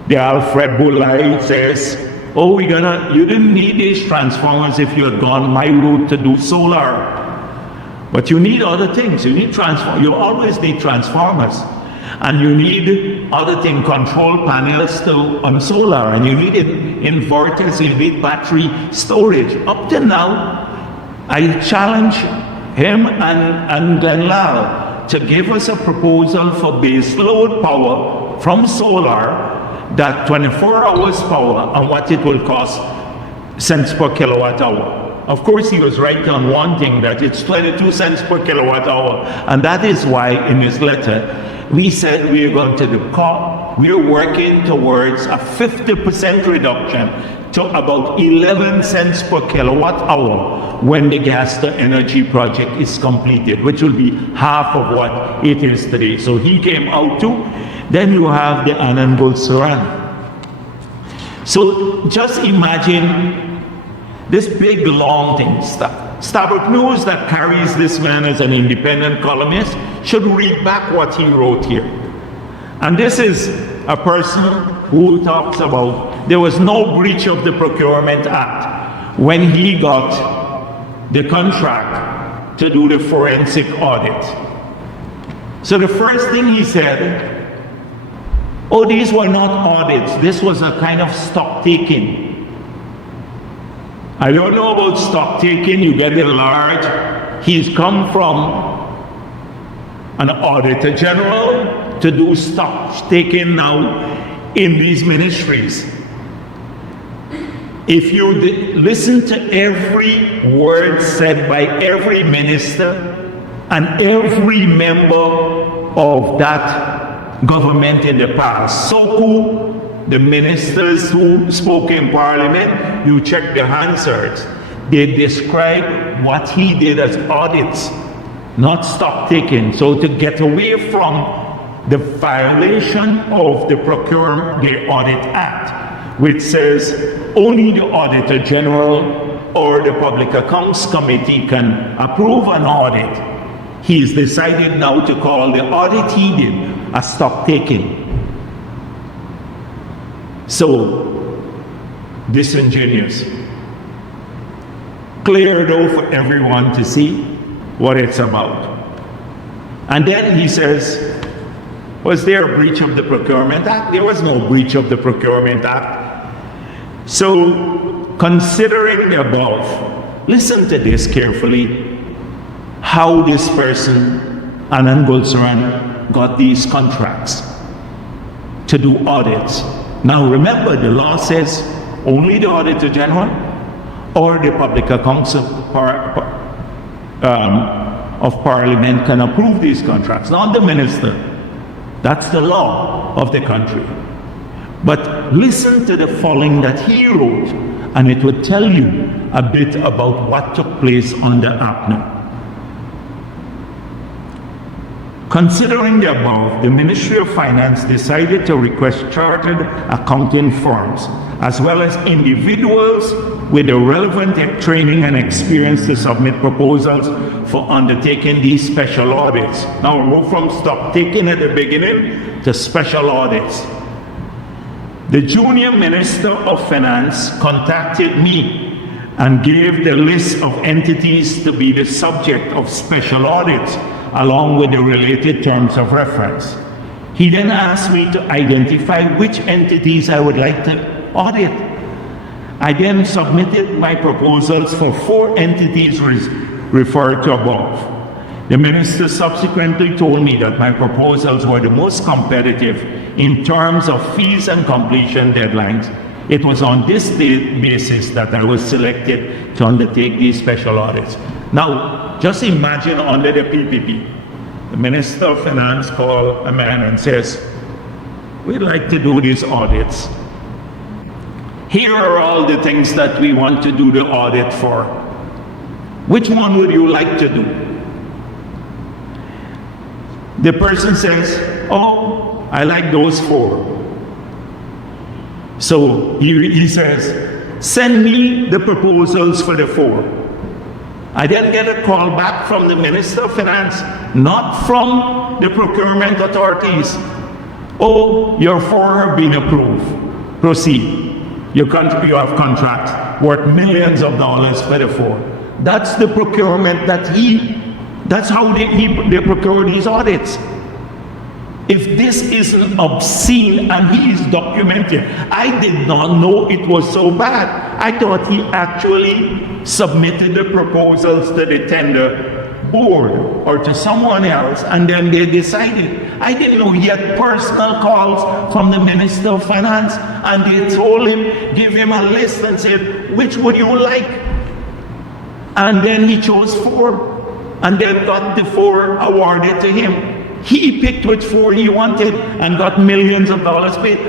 The Alfred Boulay says, oh, you didn't need these transformers if you had gone my route to do solar. But you need other things. You need you always need transformers. And you need other things, control panels on solar, and you need inverters, you need battery storage. Up to now, I challenge him and Glenlal to give us a proposal for base load power from solar, that 24 hours power, and what it will cost cents per kilowatt hour. Of course, he was right on one thing, that it's 22 cents per kilowatt hour, and that is why in his letter, we said we are going to we're working towards a 50% reduction to about 11 cents per kilowatt hour when the gas to energy project is completed, which will be half of what it is today. So he came out too. Then you have the Anand Gulsaran. So just imagine this big long thing. Starbuck News, that carries this man as an independent columnist, should read back what he wrote here. And this is a person who talks about there was no breach of the Procurement Act when he got the contract to do the forensic audit. So the first thing he said, oh, these were not audits, this was a kind of stock taking. I don't know about stock taking, you get it large. He's come from an auditor general to do stock taking now in these ministries. If you listen to every word said by every minister and every member of that government in the past, Soku, the ministers who spoke in Parliament, you check the Hansards, they describe what he did as audits, not stock taking. So to get away from the violation of the Procurement, the Audit Act, which says only the Auditor General or the Public Accounts Committee can approve an audit. He's decided now to call the audit he did a stock taking. So, disingenuous. Cleared out for everyone to see what it's about. And then he says, was there a breach of the Procurement Act? There was no breach of the Procurement Act. So, considering the above, listen to this carefully, how this person, Anand Gulsaran, got these contracts to do audits. Now remember, the law says only the Auditor General or the Public Accounts of Parliament can approve these contracts, not the Minister. That's the law of the country. But listen to the following that he wrote, and it will tell you a bit about what took place on the APNO. Considering the above, the Ministry of Finance decided to request chartered accounting firms, as well as individuals with the relevant training and experience to submit proposals for undertaking these special audits. Now we'll go from stock taking at the beginning to special audits. The junior Minister of Finance contacted me and gave the list of entities to be the subject of special audits, along with the related terms of reference. He then asked me to identify which entities I would like to audit. I then submitted my proposals for 4 entities referred to above. The minister subsequently told me that my proposals were the most competitive in terms of fees and completion deadlines. It was on this basis that I was selected to undertake these special audits. Now, just imagine under the PPP, the Minister of Finance calls a man and says, we'd like to do these audits. Here are all the things that we want to do the audit for. Which one would you like to do? The person says, oh, I like those 4. So he says, send me the proposals for the 4. I then get a call back from the Minister of Finance, not from the procurement authorities. Oh, your 4 have been approved. Proceed. You have contracts worth millions of dollars for the 4. That's the procurement that's how they procure these audits. If this isn't obscene and he is documented, I did not know it was so bad. I thought he actually submitted the proposals to the tender board or to someone else, and then they decided. I didn't know he had personal calls from the Minister of Finance, and they told him, give him a list and said, which would you like? And then he chose 4, and then got the 4 awarded to him. He picked which 4 he wanted and got millions of dollars paid.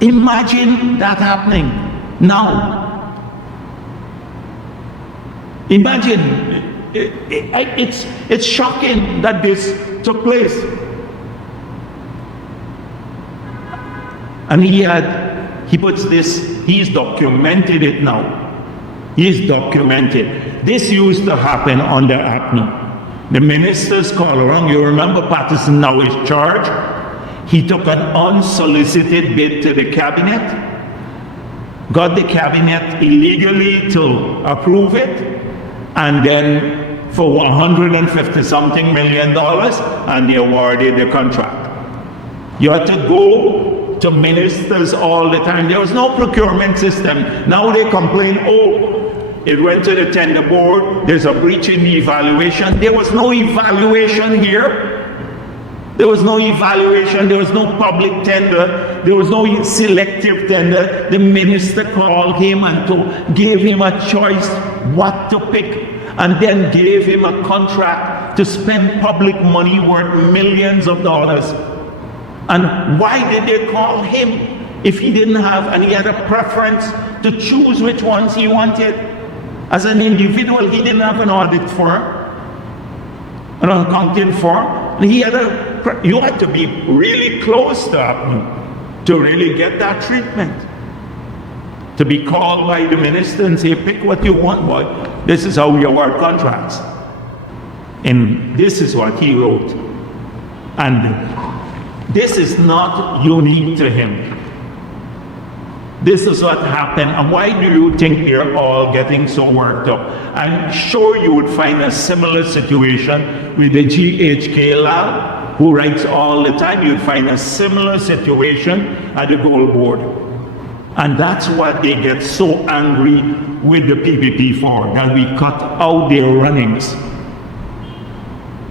Imagine that happening now. Imagine, it's shocking that this took place. And he puts this, he's documented it now. He's documented. This used to happen under APNO. The ministers call around. You remember Patterson now is charged. He took an unsolicited bid to the cabinet, got the cabinet illegally to approve it, and then for $150-something million, and they awarded the contract. You had to go to ministers all the time. There was no procurement system. Now they complain, oh, it went to the tender board, there's a breach in the evaluation. There was no evaluation here. There was no evaluation, there was no public tender, there was no selective tender. The minister called him and gave him a choice what to pick, and then gave him a contract to spend public money worth millions of dollars. And why did they call him if he didn't have, and he had a preference to choose which ones he wanted? As an individual, he didn't have an audit firm, an accounting firm. You had to be really close to APNO to really get that treatment. to be called by the minister and say, pick what you want, boy. This is how we award contracts. And this is what he wrote. And this is not unique to him. This is what happened. And why do you think they're all getting so worked up? I'm sure you would find a similar situation with the GHK lab, who writes all the time. You'd find a similar situation at the Gold Board. And that's what they get so angry with the PPP for, that we cut out their runnings.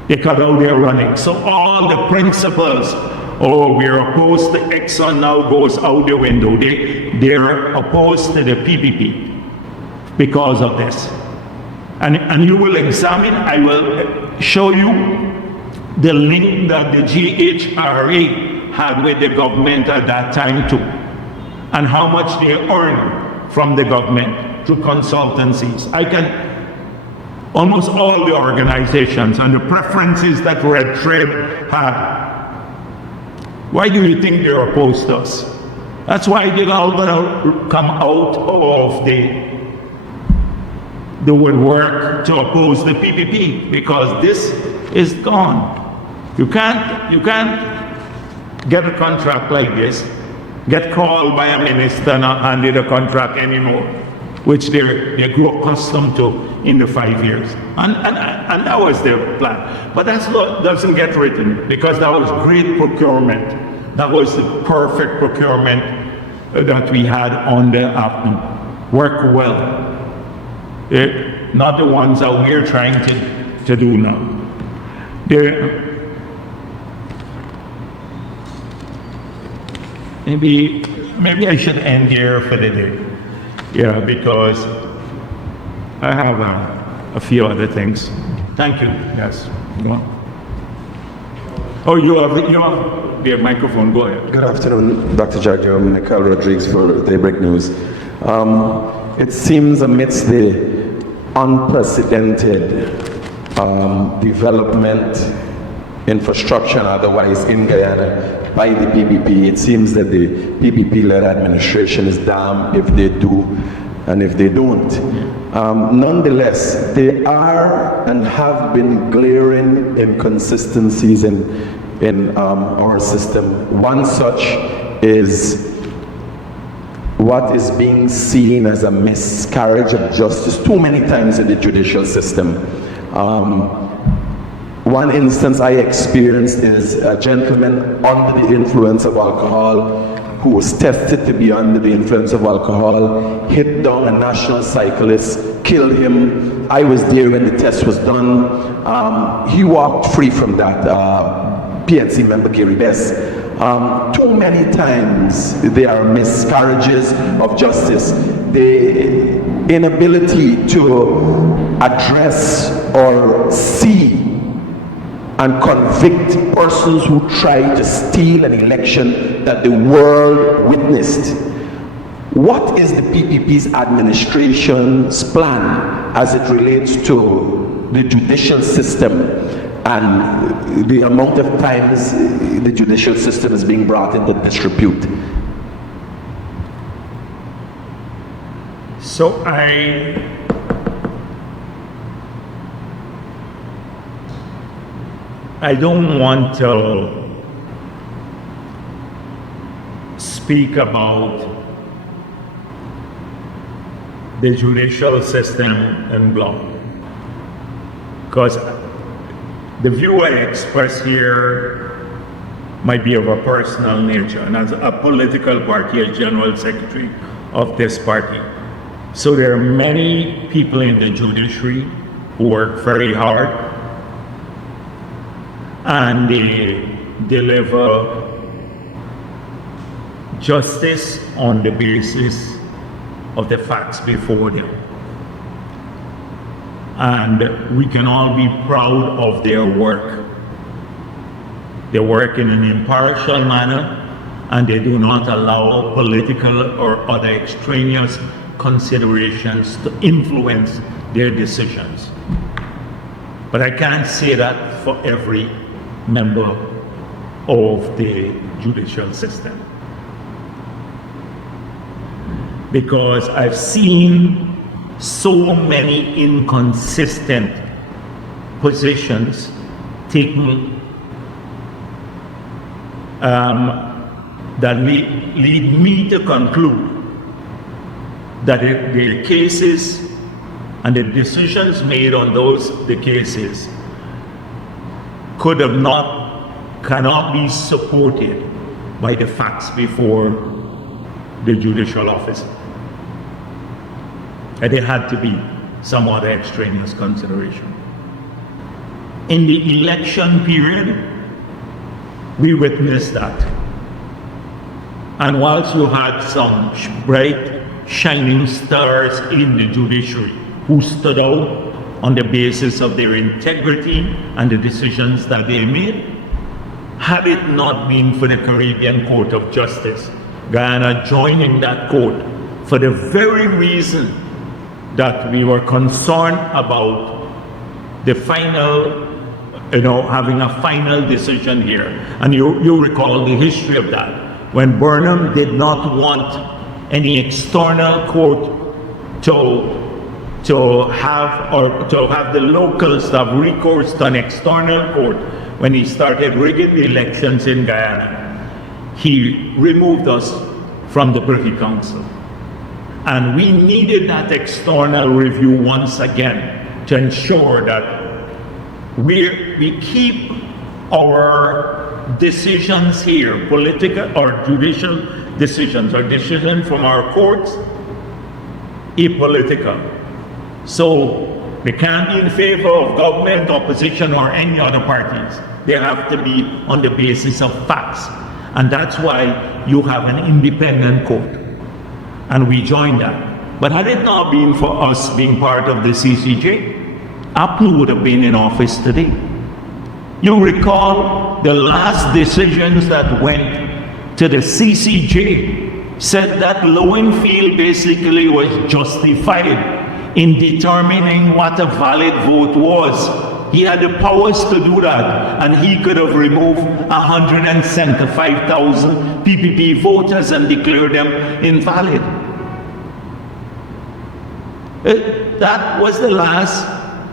They cut out their runnings. So all the principles, oh, we're opposed to Exxon, now goes out the window. They're opposed to the PPP because of this. And you will examine, I will show you the link that the GHRA had with the government at that time too, and how much they earn from the government through consultancies. I can, almost all the organizations and the preferences that Red Trade had. Why do you think they're opposed to us? That's why they're all gonna come out of the woodwork to oppose the PPP, because this is gone. You can't get a contract like this, get called by a minister, not handed a contract anymore, which they grew accustomed to in the 5 years. And that was their plan. But that doesn't get written, because that was great procurement. That was the perfect procurement that we had on the app. Worked well. Not the ones that we're trying to do now. Maybe I should end here for the day. Yeah, because I have a few other things. Thank you. Yes. Oh, you have the microphone. Go ahead. Good afternoon, Dr. Jagdeo. I'm Nigel Rodriguez for Daybreak News. It seems amidst the unprecedented development, infrastructure and otherwise in Guyana by the PPP, it seems that the PPP-led administration is damned if they do and if they don't. Nonetheless, there are and have been glaring inconsistencies in our system. One such is what is being seen as a miscarriage of justice too many times in the judicial system. One instance I experienced is a gentleman under the influence of alcohol who was tested to be under the influence of alcohol, hit down a national cyclist, killed him. I was there when the test was done. He walked free from that. PNC member Gary Bess. Too many times there are miscarriages of justice. The inability to address or see and convict persons who tried to steal an election that the world witnessed. What is the PPP's administration's plan as it relates to the judicial system and the amount of times the judicial system is being brought into disrepute? So I don't want to speak about the judicial system en bloc, because the view I express here might be of a personal nature, and as a political party, as general secretary of this party. So there are many people in the judiciary who work very hard, and they deliver justice on the basis of the facts before them. And we can all be proud of their work. They work in an impartial manner, and they do not allow political or other extraneous considerations to influence their decisions. But I can't say that for every member of the judicial system. because I've seen so many inconsistent positions taken that lead me to conclude that the cases and the decisions made on the cases cannot be supported by the facts before the judicial officer. And there had to be some other extraneous consideration. In the election period, we witnessed that. And whilst you had some bright, shining stars in the judiciary who stood out on the basis of their integrity and the decisions that they made, had it not been for the Caribbean Court of Justice, Guyana joining that court for the very reason that we were concerned about the final, having a final decision here. And you recall the history of that, when Burnham did not want any external court to have the locals have recourse to an external court when he started rigging the elections in Guyana. He removed us from the Privy Council. And we needed that external review once again to ensure that we keep our decisions here, political or judicial decisions, or decisions from our courts, apolitical. So they can't be in favor of government, opposition, or any other parties. They have to be on the basis of facts. And that's why you have an independent court. And we joined that. But had it not been for us being part of the CCJ, APNU would have been in office today. You recall the last decisions that went to the CCJ said that Lowenfield basically was justified in determining what a valid vote was. He had the powers to do that, and he could have removed 175,000 PPP voters and declared them invalid. That was the last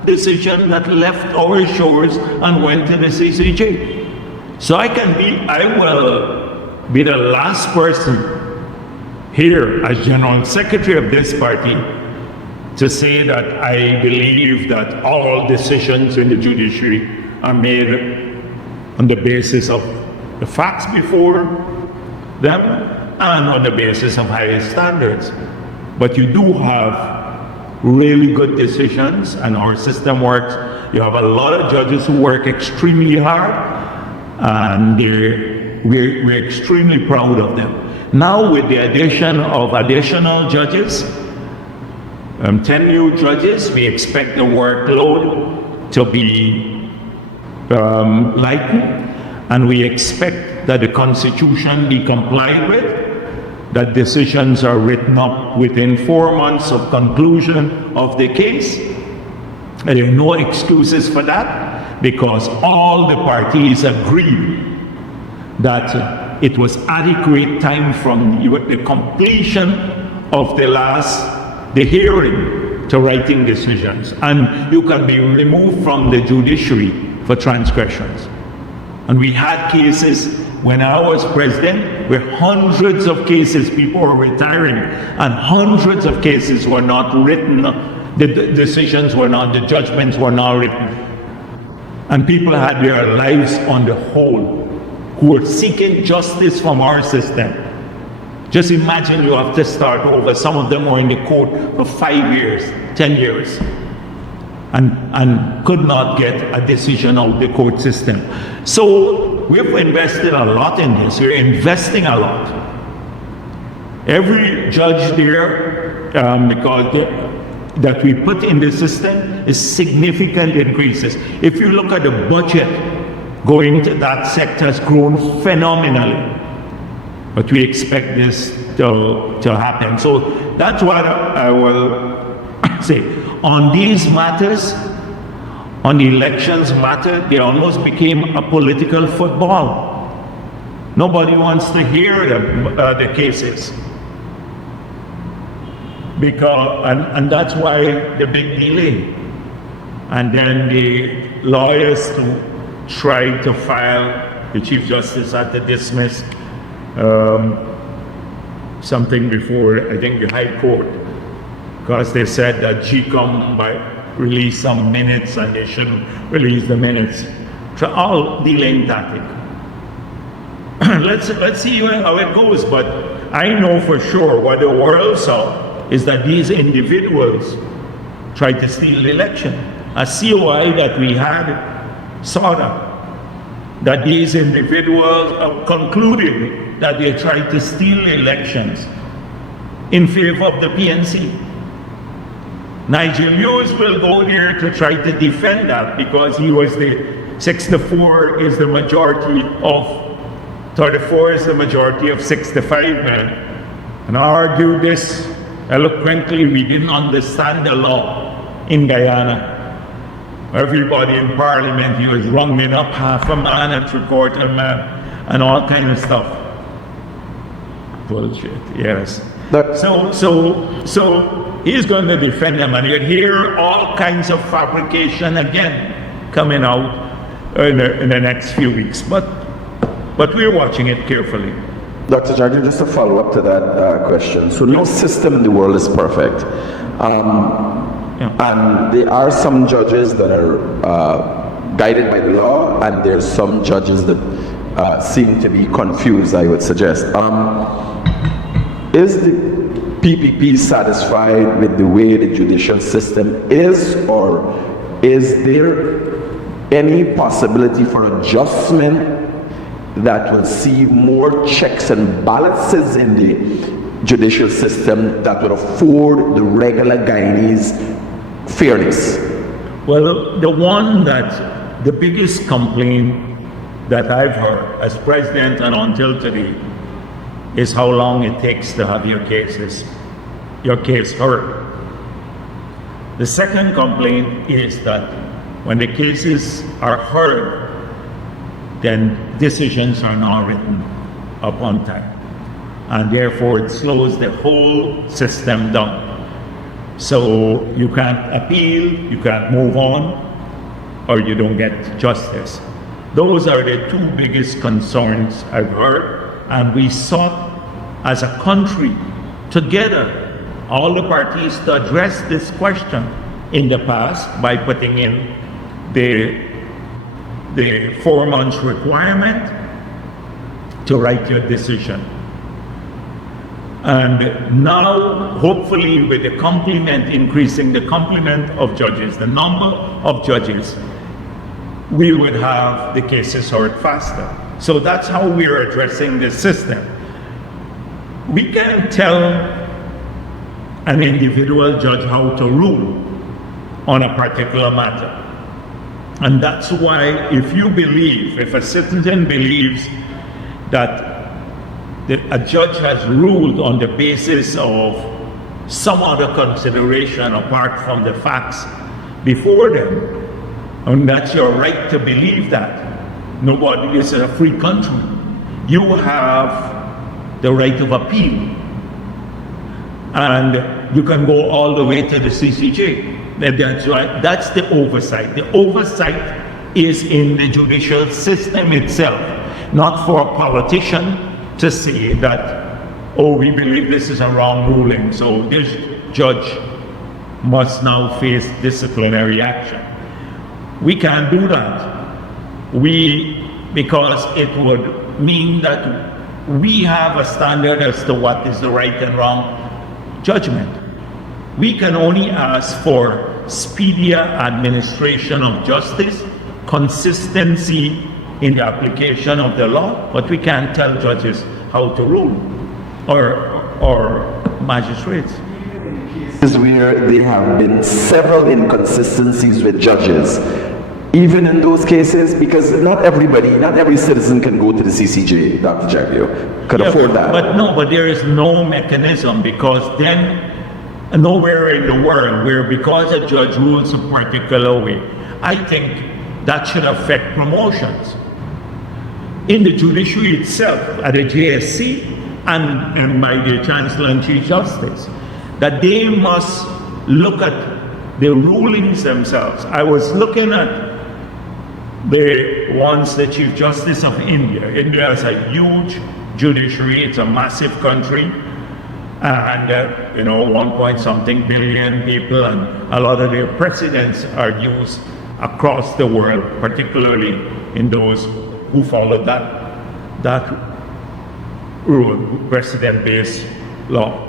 decision that left our shores and went to the CCJ. So I will be the last person here as General Secretary of this party to say that I believe that all decisions in the judiciary are made on the basis of the facts before them and on the basis of highest standards. But you do have really good decisions, and our system works. You have a lot of judges who work extremely hard, and we're extremely proud of them. Now with the addition of additional judges, 10 new judges, we expect the workload to be lightened, and we expect that the Constitution be complied with, that decisions are written up within 4 months of conclusion of the case. And there are no excuses for that, because all the parties agreed that it was adequate time from the completion of the hearing to writing decisions. And you can be removed from the judiciary for transgressions. And we had cases when I was president where hundreds of cases, people were retiring, and hundreds of cases were not written, the decisions were not, the judgments were not written. And people had their lives on the hold, who were seeking justice from our system. Just imagine you have to start over. Some of them were in the court for 5 years, 10 years, and could not get a decision out of the court system. So we've invested a lot in this. We're investing a lot. Every judge there, that we put in the system is significant increases. If you look at the budget going to that sector, has grown phenomenally. But we expect this to happen. So that's what I will say. On these matters, on the elections matter, they almost became a political football. Nobody wants to hear the cases. and that's why the big delay. And then the lawyers to try to file, the Chief Justice had to dismiss something before, I think, the High Court, because they said that GCOM might release some minutes and they shouldn't release the minutes. So all delaying tactic. Let's see how it goes, but I know for sure what the world saw is that these individuals tried to steal the election. A COI that we had saw that these individuals concluded that they tried to steal elections in favor of the PNC. Nigel Hughes will go there to try to defend that because he was the 6-4 is the majority of 34 is the majority of 65 men. And I argue this eloquently. We didn't understand the law in Guyana. Everybody in Parliament, he was rounding up half a man and 3/4 man and all kind of stuff. Bullshit, yes. So he's going to defend them, and you hear all kinds of fabrication again coming out in the next few weeks. But we're watching it carefully. Dr. Jagdeo, just to follow up to that question. So no system in the world is perfect. And there are some judges that are guided by the law, and there's some judges that seem to be confused, I would suggest. Is the PPP satisfied with the way the judicial system is, or is there any possibility for adjustment that will see more checks and balances in the judicial system that would afford the regular Guyanese fairness? Well, the biggest complaint that I've heard as president and until today is how long it takes to have your case heard. The second complaint is that when the cases are heard, then decisions are not written upon time. And therefore it slows the whole system down. So you can't appeal, you can't move on, or you don't get justice. Those are the two biggest concerns I've heard, and we sought as a country together, all the parties, to address this question in the past by putting in the 4 months requirement to write your decision. And now, hopefully, with the complement, increasing the complement of judges, the number of judges, we would have the cases heard faster. So that's how we're addressing the system. We can't tell an individual judge how to rule on a particular matter. And that's why if a citizen believes that a judge has ruled on the basis of some other consideration apart from the facts before them, and that's your right to believe that. Nobody is a free country. You have the right of appeal. And you can go all the way to the CCJ. That's right. That's the oversight. The oversight is in the judicial system itself, not for a politician to say that, oh, we believe this is a wrong ruling, so this judge must now face disciplinary action. We can't do that. Because it would mean that we have a standard as to what is the right and wrong judgment. We can only ask for speedier administration of justice, consistency in the application of the law, but we can't tell judges how to rule, or magistrates. Is where there have been several inconsistencies with judges, even in those cases, because not every citizen can go to the CCJ, Dr. Jagdeo, could afford that. But there is no mechanism, because then nowhere in the world where because a judge rules a particular way, I think that should affect promotions. In the judiciary itself, at the JSC and by the Chancellor and Chief Justice, that they must look at the rulings themselves. I was looking at the ones the Chief Justice of India. India has a huge judiciary. It's a massive country, and 1 point something billion people, and a lot of their precedents are used across the world, particularly in those who follow that precedent-based law.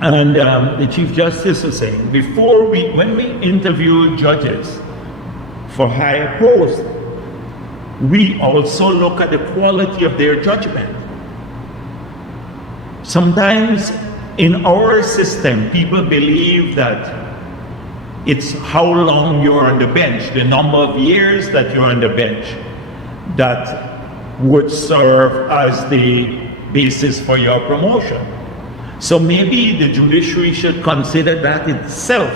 And the Chief Justice was saying, when we interview judges for higher posts, we also look at the quality of their judgment. Sometimes in our system, people believe that it's how long you're on the bench, the number of years that you're on the bench, that would serve as the basis for your promotion. So maybe the judiciary should consider that itself,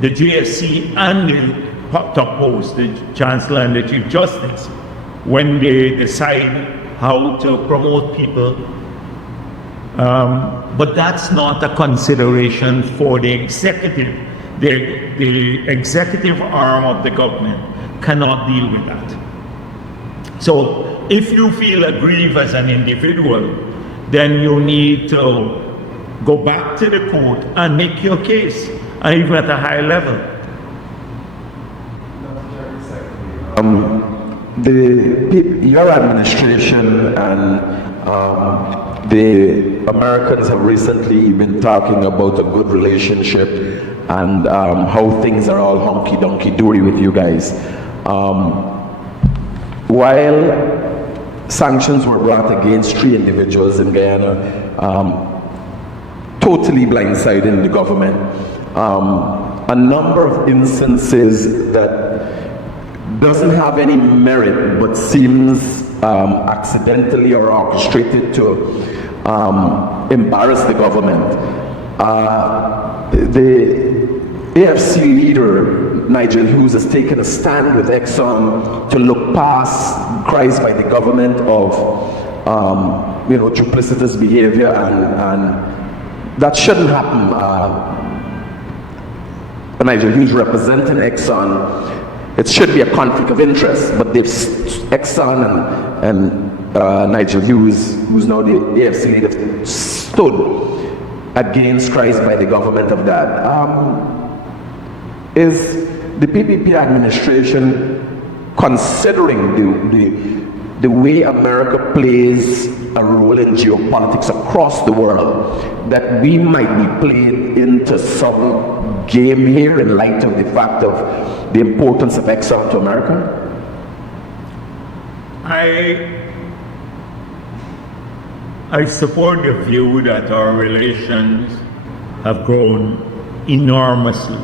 the JSC and the top post, the Chancellor and the Chief Justice, when they decide how to promote people. But that's not a consideration for the executive. The executive arm of the government cannot deal with that. So if you feel aggrieved as an individual, then you need to go back to the court and make your case, and even at a high level. Your administration and the Americans have recently been talking about a good relationship and how things are all hunky-dunky-dory with you guys. While sanctions were brought against 3 individuals in Guyana, totally blindsiding the government, a number of instances that doesn't have any merit but seems accidentally or orchestrated to embarrass the government. The AFC leader, Nigel Hughes, has taken a stand with Exxon to look past cries by the government of duplicitous behavior, and that shouldn't happen. Nigel Hughes representing Exxon, it should be a conflict of interest, but Exxon and Nigel Hughes, who's now the AFC leader, stood against cries by the government of that. Is the PPP administration considering the way America plays a role in geopolitics across the world, that we might be playing into some game here in light of the fact of the importance of Exxon to America? I support the view that our relations have grown enormously,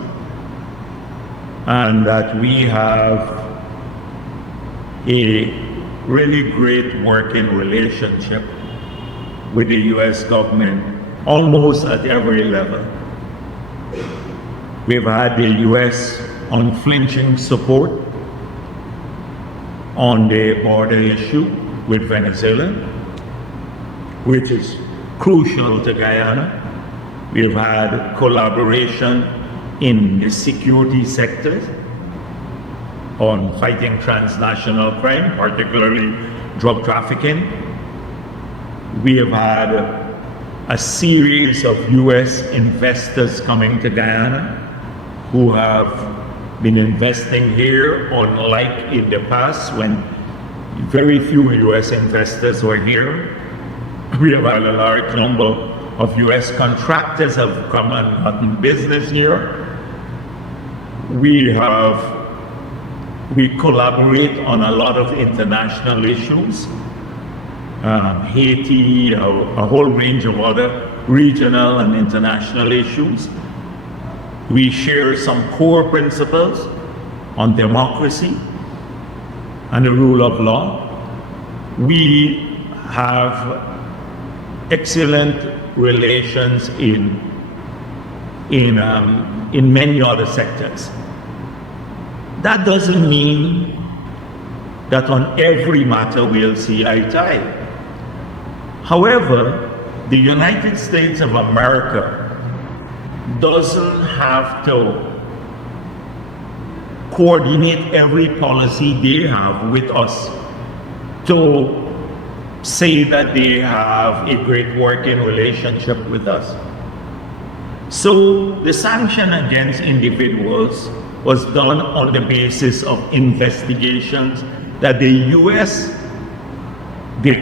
and that we have a really great working relationship with the US government almost at every level. We've had the US unflinching support on the border issue with Venezuela, which is crucial to Guyana. We've had collaboration in the security sector on fighting transnational crime, particularly drug trafficking. We have had a series of US investors coming to Guyana who have been investing here, unlike in the past when very few US investors were here. We have had a large number of US contractors have come and gotten business here. We collaborate on a lot of international issues, Haiti, a whole range of other regional and international issues. We share some core principles on democracy and the rule of law. We have excellent relations in many other sectors. That doesn't mean that on every matter we'll see eye to eye. However, the United States of America doesn't have to coordinate every policy they have with us to say that they have a great working relationship with us. So the sanction against individuals was done on the basis of investigations that the US did.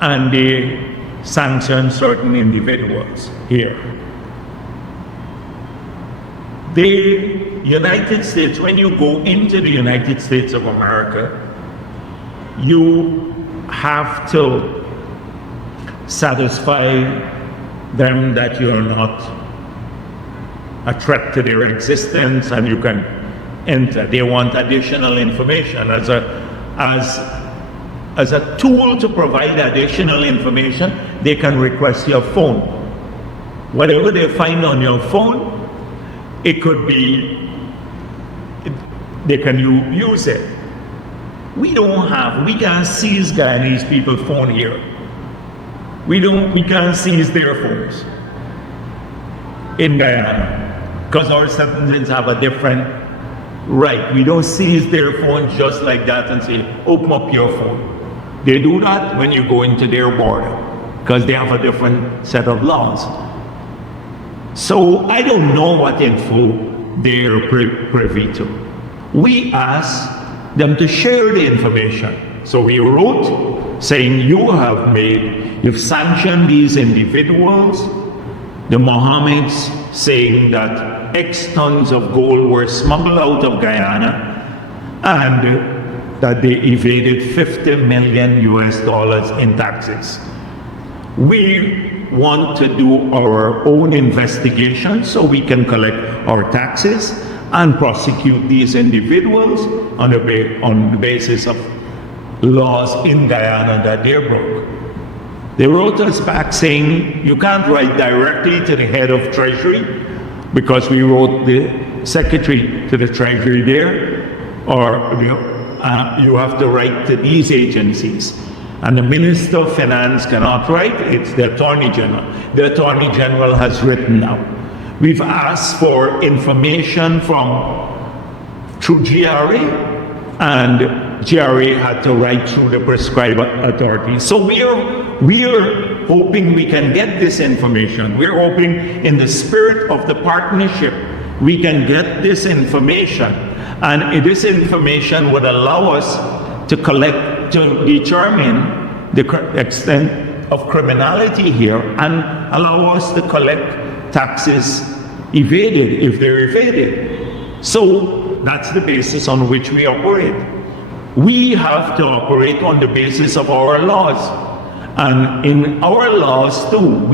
And they sanctioned certain individuals here. The United States, when you go into the United States of America, you have to satisfy them that you are not a threat to their existence and you can enter. They want additional information as a tool to provide additional information. They can request your phone. Whatever they find on your phone, it could be, they can use it. We can't seize Guyanese people's phone here. We can't seize their phones in Guyana because our citizens have a different right. We don't seize their phones just like that and say, open up your phone. They do that when you go into their border because they have a different set of laws. So I don't know what info they're privy to. We asked them to share the information. So we wrote saying you've sanctioned these individuals, the Mohammeds, saying that X tons of gold were smuggled out of Guyana and that they evaded $50 million US in taxes. We want to do our own investigation so we can collect our taxes and prosecute these individuals on the basis of laws in Guyana that they broke. They wrote us back saying, you can't write directly to the head of Treasury because we wrote the secretary to the Treasury there, or you have to write to these agencies. And the Minister of Finance cannot write, it's the Attorney General. The Attorney General has written now. We've asked for information through GRA, and GRA had to write through the prescribed authority. So we're hoping we can get this information. We're hoping in the spirit of the partnership, we can get this information. And this information would allow us to determine the extent of criminality here and allow us to collect taxes evaded if they're evaded. So that's the basis on which we operate. We have to operate on the basis of our laws. And in our laws too,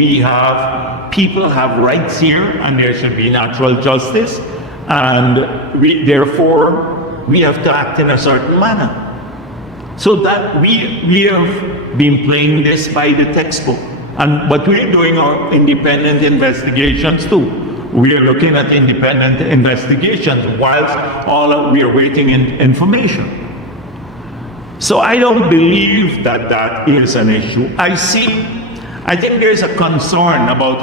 people have rights here and there should be natural justice. And therefore, we have to act in a certain manner. So that we have been playing this by the textbook. But we're doing our independent investigations too. We are looking at independent investigations whilst we are waiting in information. So I don't believe that is an issue. I think there's a concern about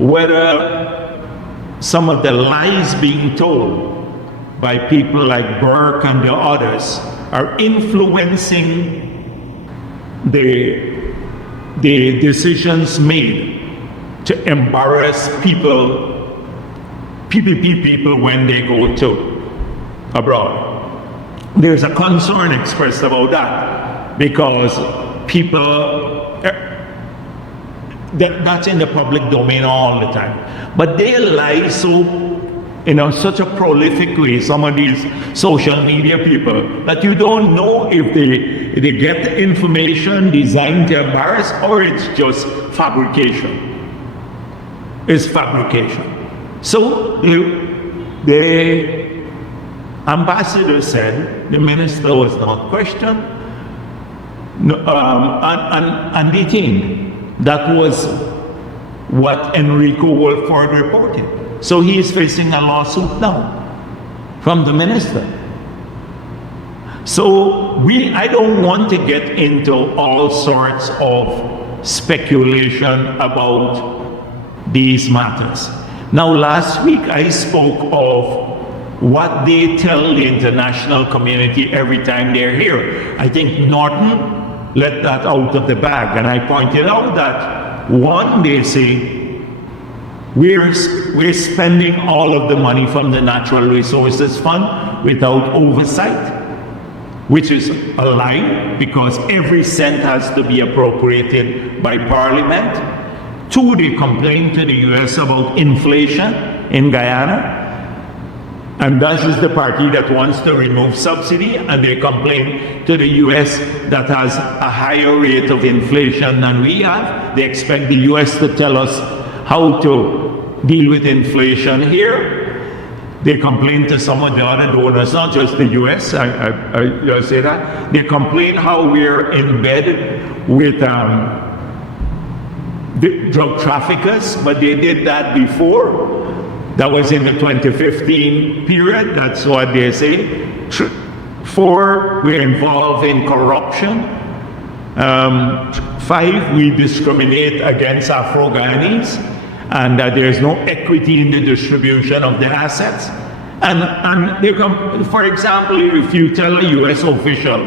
whether some of the lies being told by people like Burke and the others are influencing the decisions made to embarrass PPP people when they go to abroad. There's a concern expressed about that because people, that's in the public domain all the time. But they lie such a prolific way, some of these social media people, that you don't know if they get the information designed to embarrass or it's just fabrication. It's fabrication. So the ambassador said the minister was not questioned and detained. That was what Enrico Wolford reported. So he is facing a lawsuit now from the minister. So I don't want to get into all sorts of speculation about these matters. Now, last week I spoke of what they tell the international community every time they're here. I think Norton let that out of the bag, and I pointed out that, one, they say, we're spending all of the money from the Natural Resources Fund without oversight, which is a lie, because every cent has to be appropriated by Parliament. Two, they complain to the US about inflation in Guyana, and that is the party that wants to remove subsidy, and they complain to the US that has a higher rate of inflation than we have. They expect the US to tell us how to deal with inflation here. They complain to some of the other donors, not just the US, I say that. They complain how we're in bed with the drug traffickers, but they did that before. That was in the 2015 period, that's what they say. Four, we're involved in corruption. Five, we discriminate against Afro-Guyanese, and there's no equity in the distribution of the assets. And they come, for example, if you tell a US official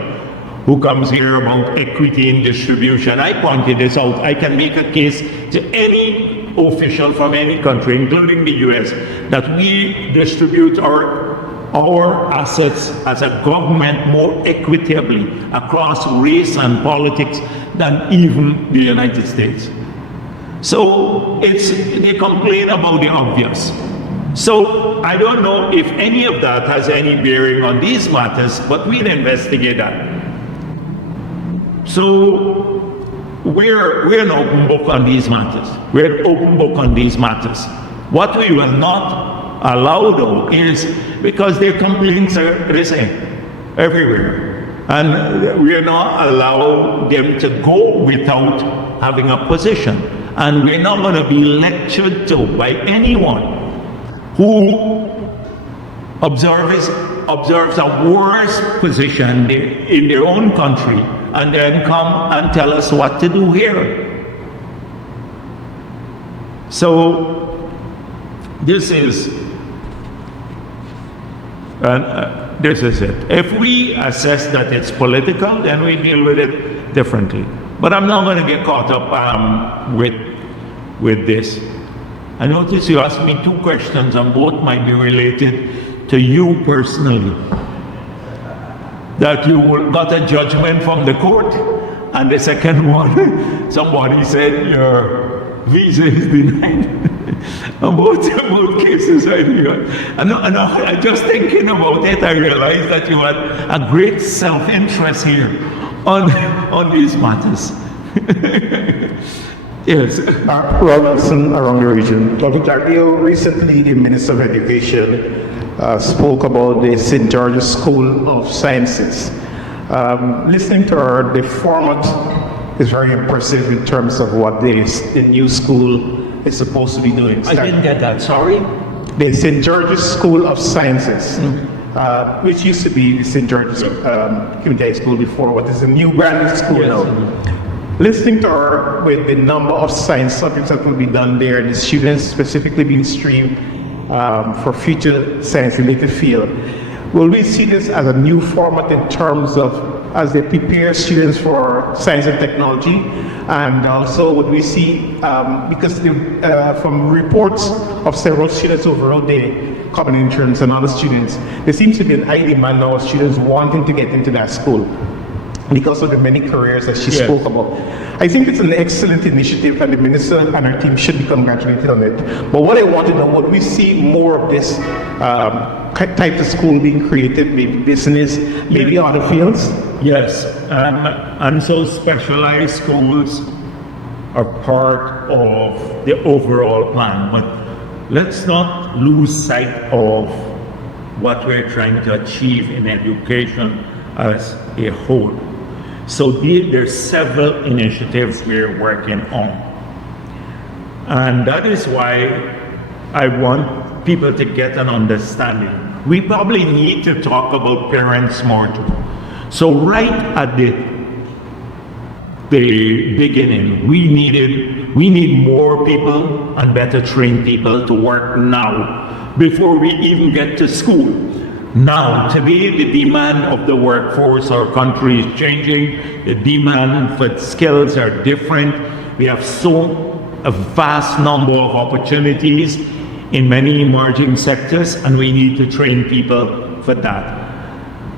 who comes here about equity in distribution, I pointed this out, I can make a case to any official from any country, including the US, that we distribute our assets as a government more equitably across race and politics than even the United States. So they complain about the obvious. So I don't know if any of that has any bearing on these matters, but we'll investigate that. So we're an open book on these matters. We're an open book on these matters. What we will not allow, though, is because their complaints are the same everywhere. And we are not allowed them to go without having a position. And we're not going to be lectured to by anyone who observes a worse position in their own country and then come and tell us what to do here. So this is it. If we assess that it's political, then we deal with it differently. But I'm not going to get caught up with this. I notice you asked me two questions, and both might be related to you personally. That you got a judgment from the court, and the second one, somebody said your visa is denied. both cases, and just thinking about it, I realized that you had a great self-interest here on these matters. Yes. Robinson, around the region. Dr. Jagdeo, recently the Minister of Education spoke about the St. George's School of Sciences. Listening to her, the format is very impressive in terms of what the new school is supposed to be doing. I didn't get that, sorry? The St. George's School of Sciences, which used to be the St. George's Community High School before, but it's a new brand new school now. Listening to her with the number of science subjects that will be done there, the students specifically being streamed for future science-related field, will we see this as a new format in terms of as they prepare students for science and technology? And also would we see, because from reports of several students over the common entrance and other students, there seems to be an high demand now of students wanting to get into that school because of the many careers that she spoke about. I think it's an excellent initiative, and the minister and her team should be congratulated on it. But what I want to know, would we see more of this type of school being created, maybe business, maybe other fields? Yes, and so specialized schools are part of the overall plan, but let's not lose sight of what we're trying to achieve in education as a whole. So there's several initiatives we're working on. And that is why I want people to get an understanding. We probably need to talk about parents more too. So right at the the beginning. We need more people and better trained people to work now before we even get to school. Now, today, the demand of the workforce, our country is changing. The demand for skills are different. We have a vast number of opportunities in many emerging sectors, and we need to train people for that.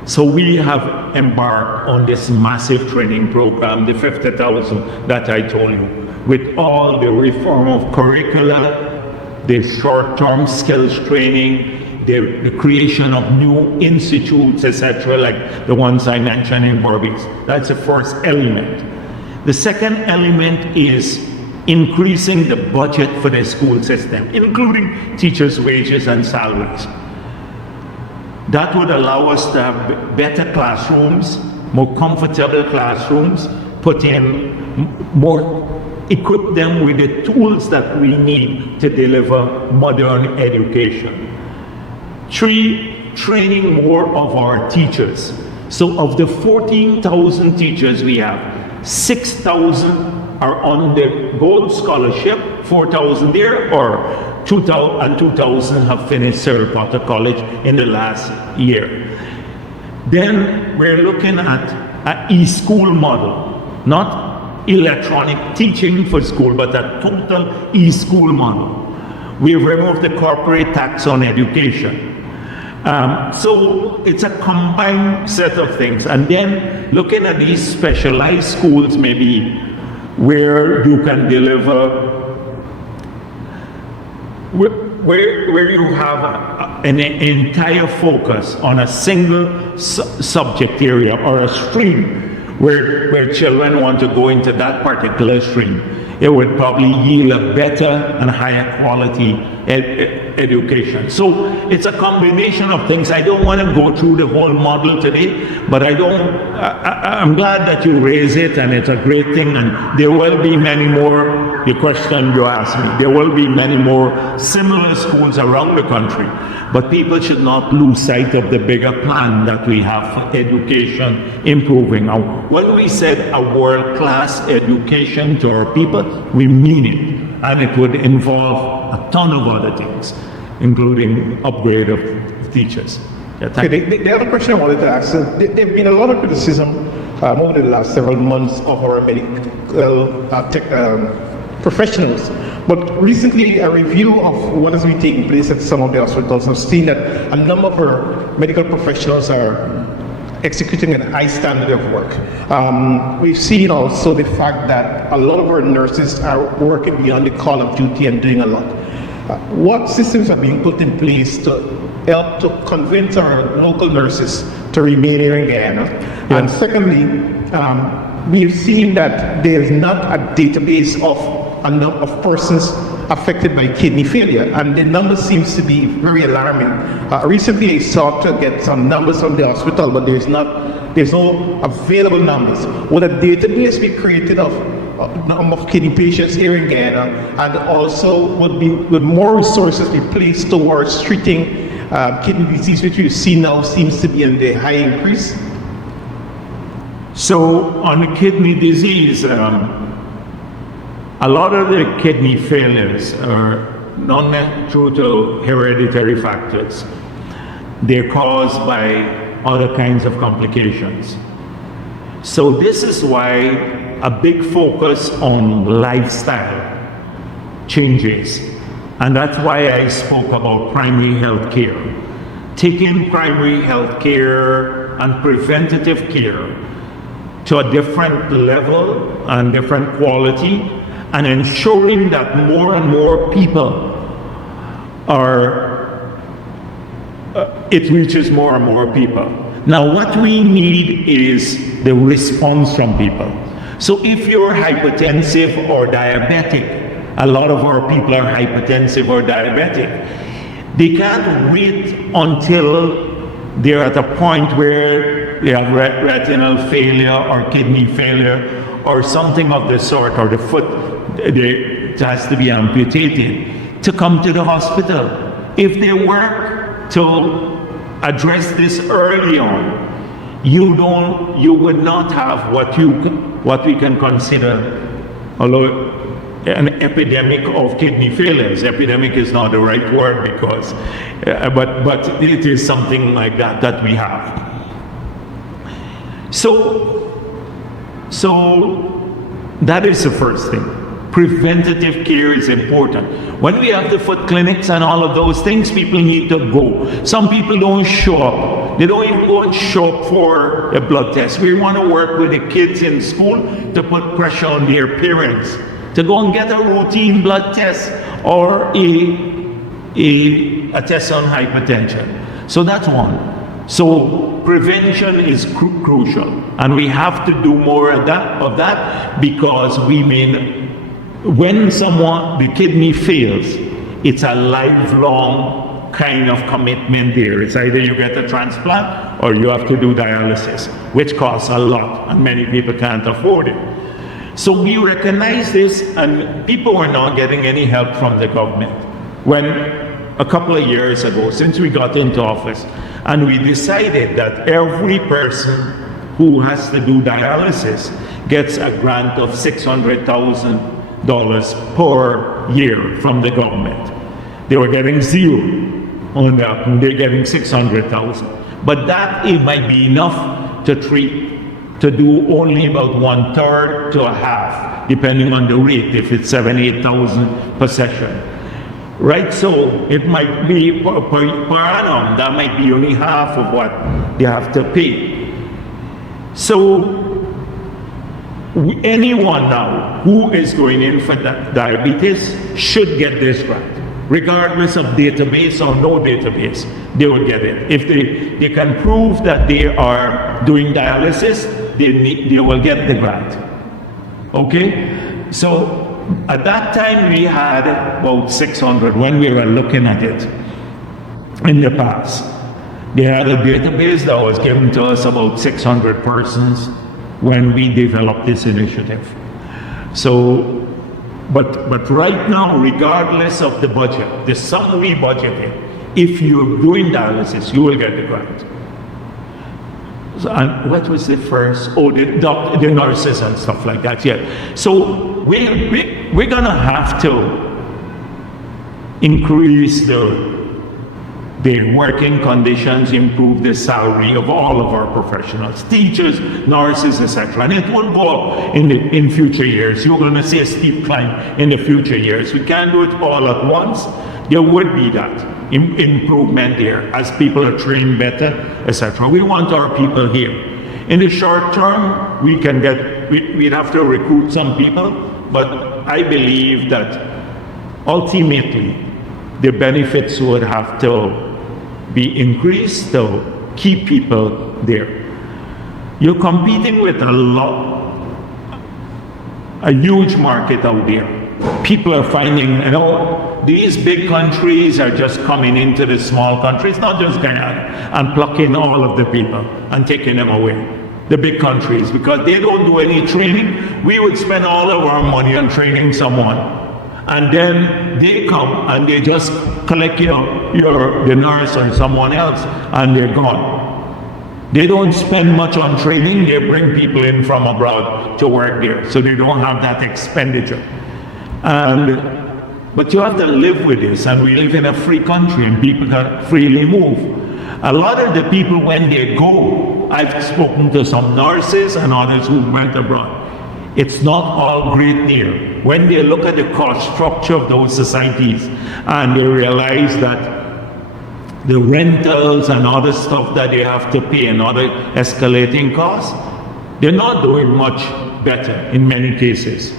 So we have embarked on this massive training program, the 50,000 that I told you, with all the reform of curricula, the short-term skills training, the creation of new institutes, etc., like the ones I mentioned in Barbados. That's the first element. The second element is increasing the budget for the school system, including teachers' wages and salaries. That would allow us to have better classrooms, more comfortable classrooms, equip them with the tools that we need to deliver modern education. 3, training more of our teachers. So of the 14,000 teachers we have, 6,000 are on the Gold Scholarship, 4,000 there, or 2,000 have finished Cyril Potter College in the last year. Then we're looking at an e-school model, not electronic teaching for school, but a total e-school model. We've removed the corporate tax on education. So it's a combined set of things. And then looking at these specialized schools, maybe where you can deliver, where you have an entire focus on a single subject area or a stream where children want to go into that particular stream. It would probably yield a better and higher quality education. So it's a combination of things. I don't want to go through the whole model today, but I'm glad that you raise it, and it's a great thing, and there will be many more, the question you asked me, there will be many more similar schools around the country, but people should not lose sight of the bigger plan that we have for education improving. Now, when we said a world-class education to our people, we mean it, and it would involve a ton of other things, including upgrade of teachers. Yeah, the other question I wanted to ask, there have been a lot of criticism over the last several months of our medical professionals, but recently a review of what has been taking place at some of the hospitals have seen that a number of our medical professionals are executing an high standard of work. We've seen also the fact that a lot of our nurses are working beyond the call of duty and doing a lot. What systems are being put in place to help to convince our local nurses to remain here in Guyana? Yes. And secondly, we've seen that there is not a database of a number of persons affected by kidney failure, and the number seems to be very alarming. Recently I sought to get some numbers from the hospital, but there's no available numbers. Would a database be created of number of kidney patients here in Guyana, and also would more resources be placed towards treating kidney disease, which you see now seems to be in the high increase? So on kidney disease, a lot of the kidney failures are not due to hereditary factors. They're caused by other kinds of complications. So this is why a big focus on lifestyle changes. And that's why I spoke about primary health care. Taking primary health care and preventative care to a different level and different quality, and ensuring that more and more people it reaches more and more people. Now what we need is the response from people. So if you're hypertensive or diabetic, a lot of our people are hypertensive or diabetic, they can't wait until they're at a point where they have retinal failure or kidney failure or something of the sort, or the foot it has to be amputated, to come to the hospital. If they work to address this early on, you would not have what we can consider, although an epidemic of kidney failures. Epidemic is not the right word because, but it is something like that we have. So that is the first thing. Preventative care is important. When we have the foot clinics and all of those things, people need to go. Some people don't show up. They don't even go and show up for a blood test. We want to work with the kids in school to put pressure on their parents to go and get a routine blood test or a test on hypertension. So that's one. So prevention is crucial, and we have to do more of that because when the kidney fails, it's a lifelong kind of commitment there. It's either you get a transplant or you have to do dialysis, which costs a lot, and many people can't afford it. So we recognize this, and people were not getting any help from the government. When a couple of years ago, since we got into office, and we decided that every person who has to do dialysis gets a grant of $600,000 per year from the government. They were getting zero on that, and they're getting $600,000. But that it might be enough to do only about 1/3 to a half, depending on the rate, if it's 7,000-8,000 per session. Right, so it might be per annum, that might be only half of what they have to pay. So anyone now who is going in for diabetes should get this grant. Regardless of database or no database, they will get it. If they can prove that they are doing dialysis, they will get the grant. Okay? So at that time we had about 600 when we were looking at it in the past. They had a database that was given to us about 600 persons when we developed this initiative. So, but right now, regardless of the budget, the sum we budgeted, if you're doing dialysis, you will get the grant. So, and what was the first? Oh, the nurses and stuff like that. Yeah. So we're gonna have to increase the working conditions, improve the salary of all of our professionals, teachers, nurses, etc. And it will go up in future years. You're gonna see a steep climb in the future years. We can't do it all at once. There would be that improvement there as people are trained better, etc. We want our people here. In the short term, we'd have to recruit some people, but I believe that ultimately the benefits would have to be increased to keep people there. You're competing with a huge market out there. People are finding, these big countries are just coming into the small countries, not just Guyana, and plucking all of the people and taking them away. The big countries, because they don't do any training. We would spend all of our money on training someone, and then they come and they just collect the nurse or someone else, and they're gone. They don't spend much on training. They bring people in from abroad to work there, so they don't have that expenditure. But you have to live with this, and we live in a free country, and people can freely move. A lot of the people, when they go, I've spoken to some nurses and others who went abroad. It's not all great there. When they look at the cost structure of those societies and they realize that the rentals and other stuff that they have to pay and other escalating costs, they're not doing much better in many cases.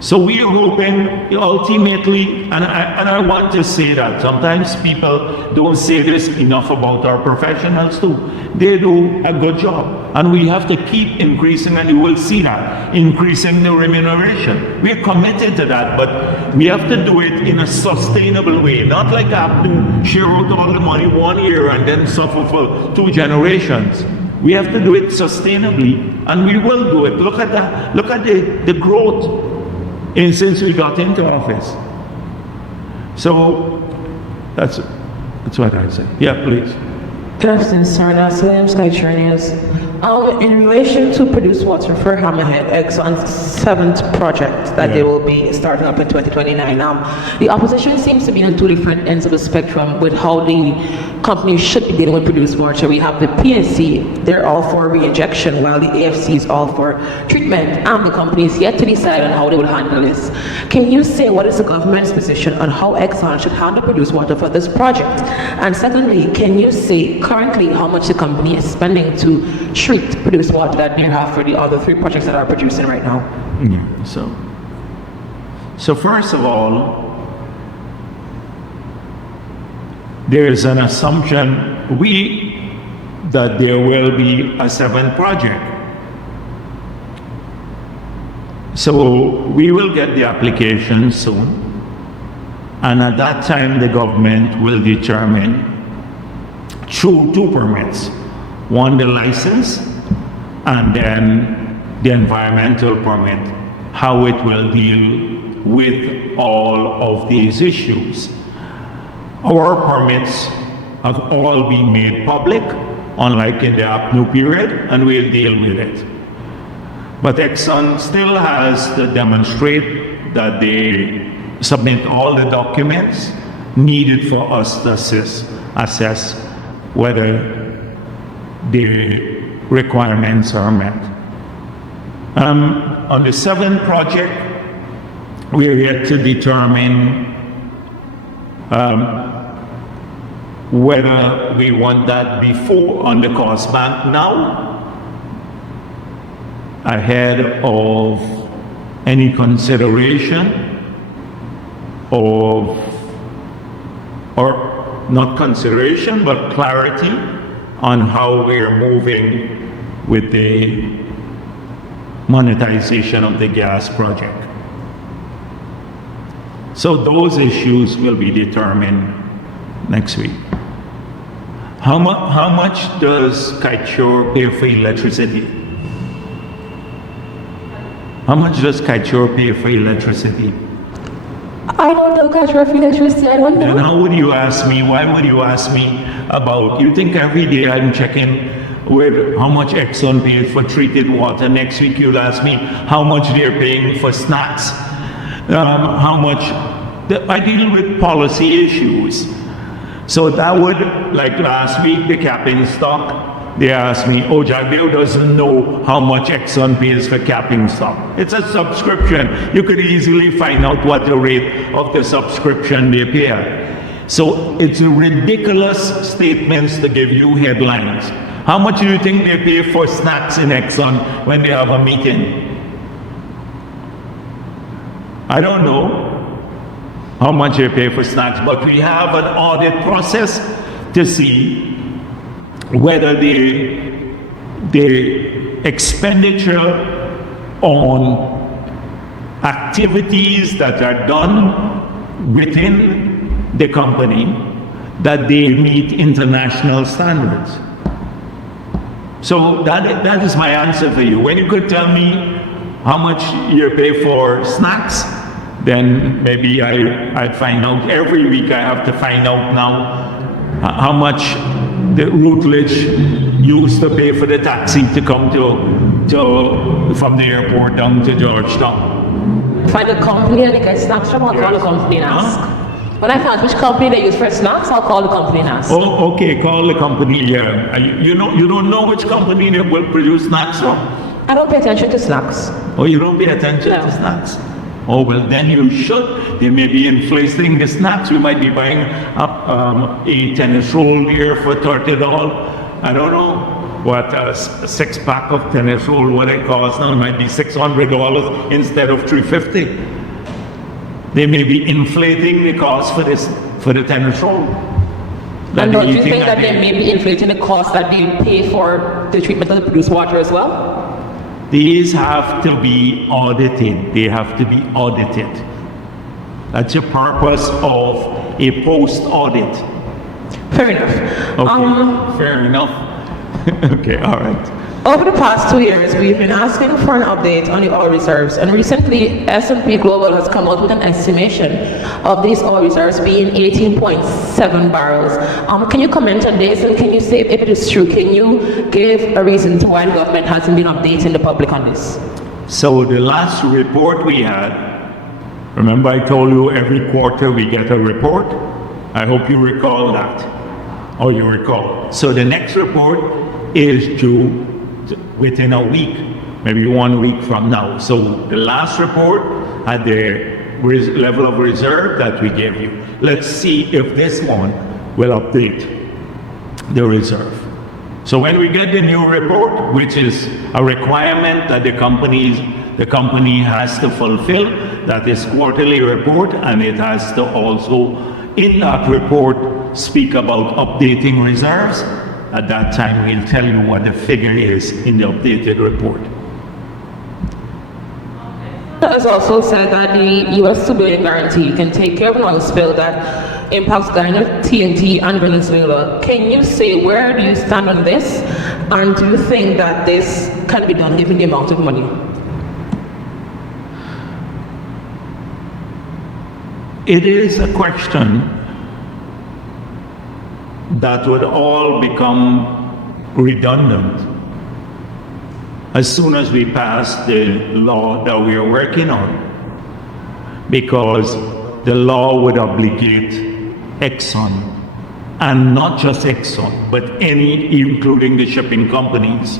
So we are hoping ultimately, and I want to say that sometimes people don't say this enough about our professionals too. They do a good job, and we have to keep increasing, and you will see that, increasing the remuneration. We're committed to that, but we have to do it in a sustainable way, not like I have to share out all the money one year and then suffer for 2 generations. We have to do it sustainably, and we will do it. Look at that. Look at the growth since we got into office. So that's what I say. Yeah, please. Good afternoon, sir. Now, Salam Sky News. In relation to produced water for Hammerhead, Exxon's 7th project that they will be starting up in 2029, the opposition seems to be on two different ends of the spectrum with how the companies should be dealing with produced water. We have the PNC, they're all for reinjection, while the AFC is all for treatment, and the company is yet to decide on how they will handle this. Can you say what is the government's position on how Exxon should handle produced water for this project? And secondly, can you say currently how much the company is spending to treat produced water that we have for the other 3 projects that are producing right now? So first of all, there is an assumption that there will be a 7th project. So we will get the application soon, and at that time the government will determine through 2 permits, one the license and then the environmental permit, how it will deal with all of these issues. Our permits have all been made public, unlike in the APNU period, and we'll deal with it. But Exxon still has to demonstrate that they submit all the documents needed for us to assess whether the requirements are met. On the 7th project, we are yet to determine whether we want that before on the cost bank now, ahead of any consideration of, or not consideration, but clarity on how we're moving with the monetization of the gas project. So those issues will be determined next week. How much does Kaitshore pay for electricity? How much does Kaitshore pay for electricity? I don't know Kaitshore for electricity, I don't know. And how would you ask me, why would you ask me about, you think every day I'm checking with how much Exxon pays for treated water. Next week you'll ask me how much they're paying for snacks. How much, I deal with policy issues. So that would, like last week, the capping stock, they asked me, oh, Jagdeo doesn't know how much Exxon pays for capping stock. It's a subscription. You could easily find out what the rate of the subscription they pay. So it's ridiculous statements to give you headlines. How much do you think they pay for snacks in Exxon when they have a meeting? I don't know how much they pay for snacks, but we have an audit process to see whether the expenditure on activities that are done within the company, that they meet international standards. So that is my answer for you. When you could tell me how much you pay for snacks, then maybe I'd find out. Every week I have to find out now how much the Routledge used to pay for the taxi to come to from the airport down to Georgetown. Find a company and get snacks from, I'll call the company and ask. When I find which company they use for snacks, I'll call the company and ask. Oh, okay, call the company, yeah. You don't know which company they will produce snacks from? I don't pay attention to snacks. Oh, you don't pay attention No. to snacks? Oh, well, then you should. They may be inflating the snacks. We might be buying a tennis roll here for $30. I don't know what a 6-pack of tennis roll, what it costs now. It might be $600 instead of $350. They may be inflating the cost for the tennis roll. And don't you think that they may be inflating the cost that they pay for the treatment of the produced water as well? These have to be audited. They have to be audited. That's the purpose of a post-audit. Fair enough. Okay, fair enough. Okay, all right. Over the past 2 years, we've been asking for an update on the oil reserves, and recently S&P Global has come out with an estimation of these oil reserves being 18.7 barrels. Can you comment on this, and can you say if it is true? Can you give a reason to why the government hasn't been updating the public on this? So the last report we had, remember I told you every quarter we get a report? I hope you recall that, or you recall. So the next report is due within a week, maybe 1 week from now. So the last report had the level of reserve that we gave you. Let's see if this one will update the reserve. So when we get the new report, which is a requirement that the company has to fulfill, that is quarterly report, and it has to also, in that report, speak about updating reserves. At that time, we'll tell you what the figure is in the updated report. It has also said that the US $2 billion guarantee can take care of an oil spill that impacts Guyana, TNT, and Venezuela. Can you say where do you stand on this? And do you think that this can be done given the amount of money? It is a question that would all become redundant as soon as we pass the law that we are working on, because the law would obligate Exxon, and not just Exxon, but any, including the shipping companies,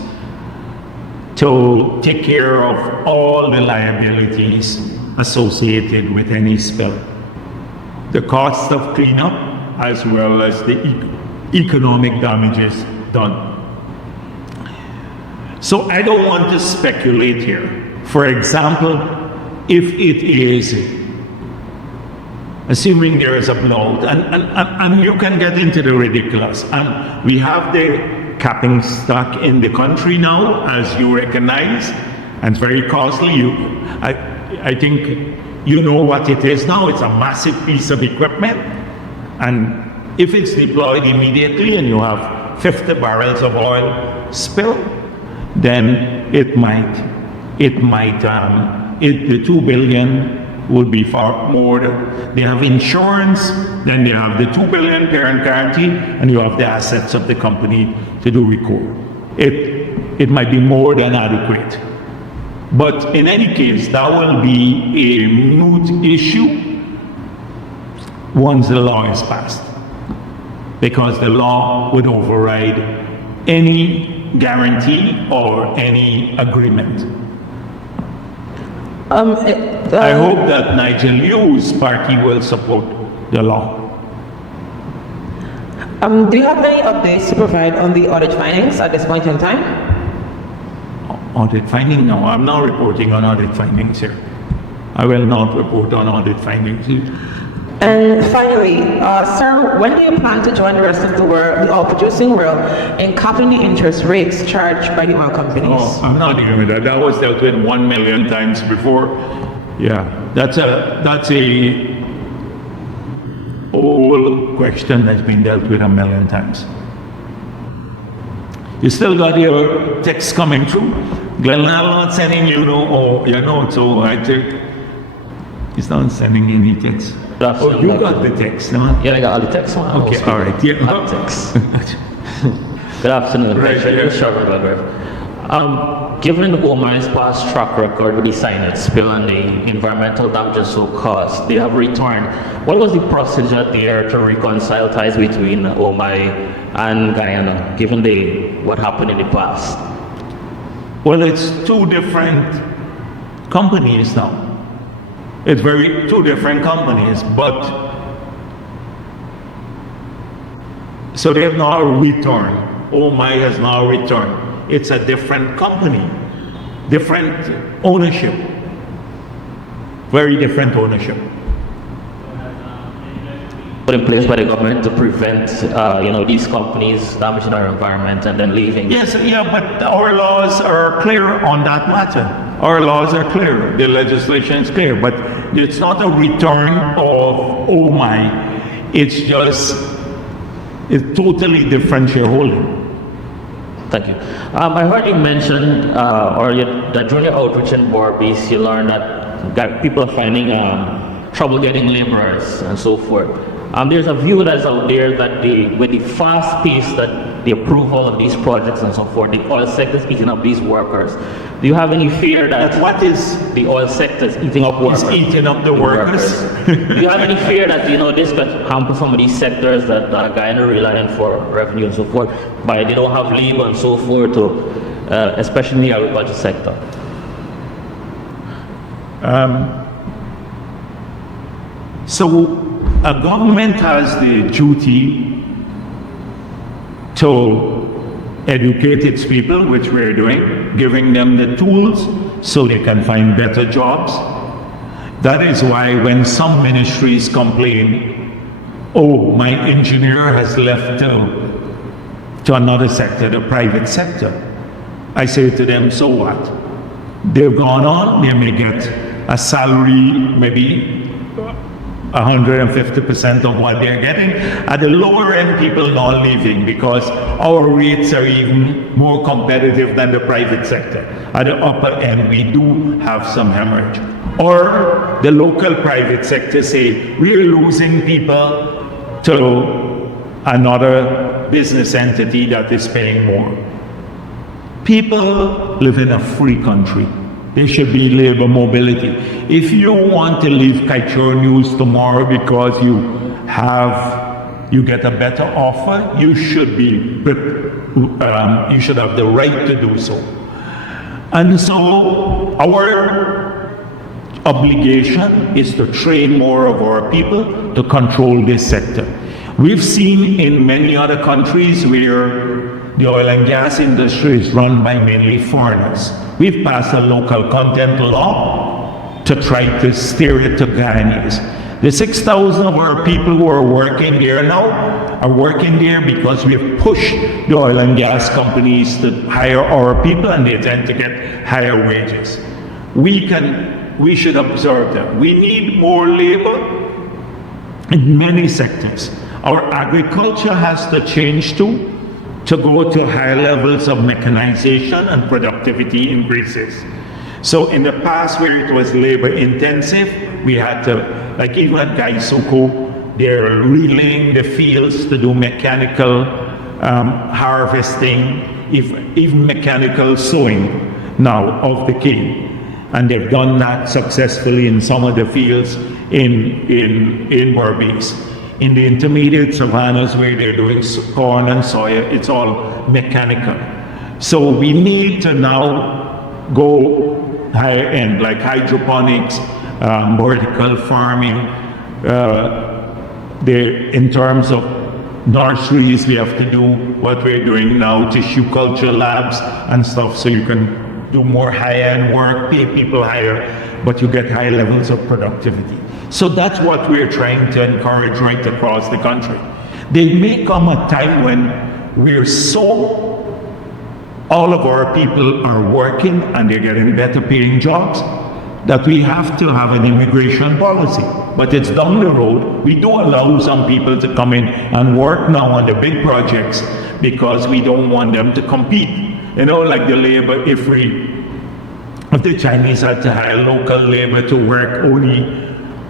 to take care of all the liabilities associated with any spill. The cost of cleanup, as well as the economic damages done. So I don't want to speculate here. For example, if it is, assuming there is a blowout, and you can get into the ridiculous, and we have the capping stock in the country now, as you recognize, and it's very costly. I think you know what it is now. It's a massive piece of equipment, and if it's deployed immediately and you have 50 barrels of oil spill, then the 2 billion would be far more. They have insurance, then they have the 2 billion parent guarantee, and you have the assets of the company to do recovery. It might be more than adequate. But in any case, that will be a moot issue once the law is passed, because the law would override any guarantee or any agreement. I hope that Nigel Hughes' party will support the law. Do you have any updates to provide on the audit findings at this point in time? Audit finding? No, I'm not reporting on audit findings here. I will not report on audit findings here. And finally, sir, when do you plan to join the rest of the world, the oil-producing world, in capping the interest rates charged by the oil companies? Oh, I'm not dealing with that. That was dealt with 1 million times before. Yeah, that's a old question that's been dealt with 1 million times. You still got your text coming through? Glenn, I'm not sending you so I think he's not sending any text. Oh, you got the text, no? Yeah, I got all the text. Okay, all right. Yeah. All the text. Good afternoon. Right, Given OMA's past track record with the cyanide spill and the environmental damages so caused, they have returned. What was the procedure there to reconcile ties between OMA and Guyana, given what happened in the past? Well, it's two different companies now. It's two different companies, but so they have now returned. OMA has now returned. It's a different company, different ownership, very different ownership. Put in place by the government to prevent, these companies damaging our environment and then leaving. Yes, yeah, but our laws are clear on that matter. Our laws are clear. The legislation is clear, but it's not a return of OMA. It's just a totally different shareholding. Thank you. I heard you mention, that during your outreach in Barbados, you learned that people are finding trouble getting laborers and so forth. There's a view that's out there that with the fast pace that the approval of these projects and so forth, the oil sector is eating up these workers. Do you have any fear that What is the oil sector is eating up workers? eating up the workers? Do you have any fear that this could hamper some of these sectors that Guyana relying for revenue and so forth, but they don't have labor and so forth, especially in the agriculture sector? So a government has the duty to educate its people, which we're doing, giving them the tools so they can find better jobs. That is why when some ministries complain, oh, my engineer has left to another sector, the private sector, I say to them, so what? They've gone on, they may get a salary, maybe 150% of what they're getting. At the lower end, people not leaving because our rates are even more competitive than the private sector. At the upper end, we do have some hemorrhage. Or the local private sector say, we're losing people to another business entity that is paying more. People live in a free country. There should be labor mobility. If you want to leave Kaichor News tomorrow because you get a better offer, you should have the right to do so. And so our obligation is to train more of our people to control this sector. We've seen in many other countries where the oil and gas industry is run by mainly foreigners. We've passed a local content law to try to steer it to Guyanese. The 6,000 of our people who are working there now are working there because we've pushed the oil and gas companies to hire our people, and they tend to get higher wages. We should observe that. We need more labor in many sectors. Our agriculture has to change too, to go to higher levels of mechanization and productivity increases. So in the past, where it was labor intensive, we had to, like even at Gaisuku, they're relaying the fields to do mechanical harvesting, even mechanical sowing now of the cane. And they've done that successfully in some of the fields in Barbados. In the intermediate savannas where they're doing corn and soya, it's all mechanical. So we need to now go higher end, like hydroponics, vertical farming. In terms of nurseries, we have to do what we're doing now, tissue culture labs and stuff, so you can do more high-end work, pay people higher, but you get high levels of productivity. So that's what we're trying to encourage right across the country. There may come a time when all of our people are working and they're getting better paying jobs, that we have to have an immigration policy. But it's down the road. We do allow some people to come in and work now on the big projects because we don't want them to compete. Like the labor, if the Chinese had to hire local labor to work only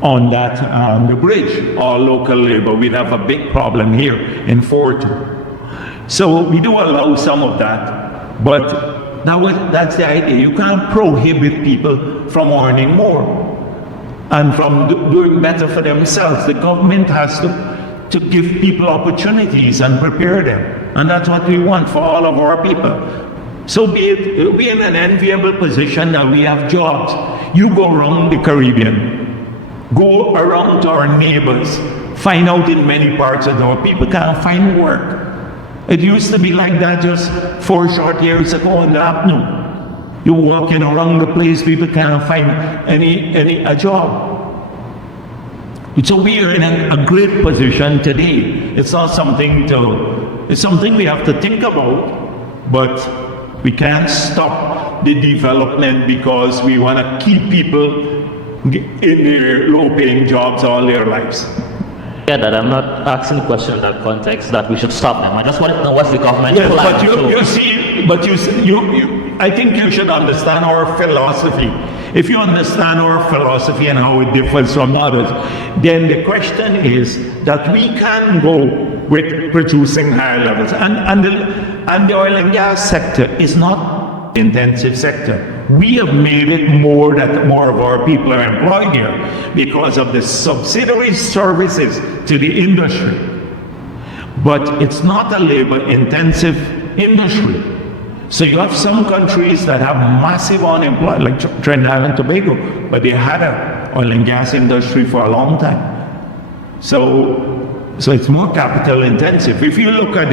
on that, the bridge, all local labor, we'd have a big problem here in Fort. So we do allow some of that, but that's the idea. You can't prohibit people from earning more and from doing better for themselves. The government has to give people opportunities and prepare them. And that's what we want for all of our people. So we're in an enviable position that we have jobs. You go around the Caribbean, go around to our neighbors, find out in many parts of our people can't find work. It used to be like that just 4 short years ago in the afternoon. You're walking around the place, people can't find a job. So we are in a great position today. It's not something it's something we have to think about, but we can't stop the development because we want to keep people in their low-paying jobs all their lives. Yeah, that I'm not asking the question in that context that we should stop them. I just want to know what's the government Yes, plan. but you see, I think you should understand our philosophy. If you understand our philosophy and how it differs from others, then the question is that we can go with producing higher levels. And the oil and gas sector is not an intensive sector. We have made it more that more of our people are employed here because of the subsidiary services to the industry. But it's not a labor-intensive industry. So you have some countries that have massive unemployment, like Trinidad and Tobago, but they had an oil and gas industry for a long time. So it's more capital intensive. If you look at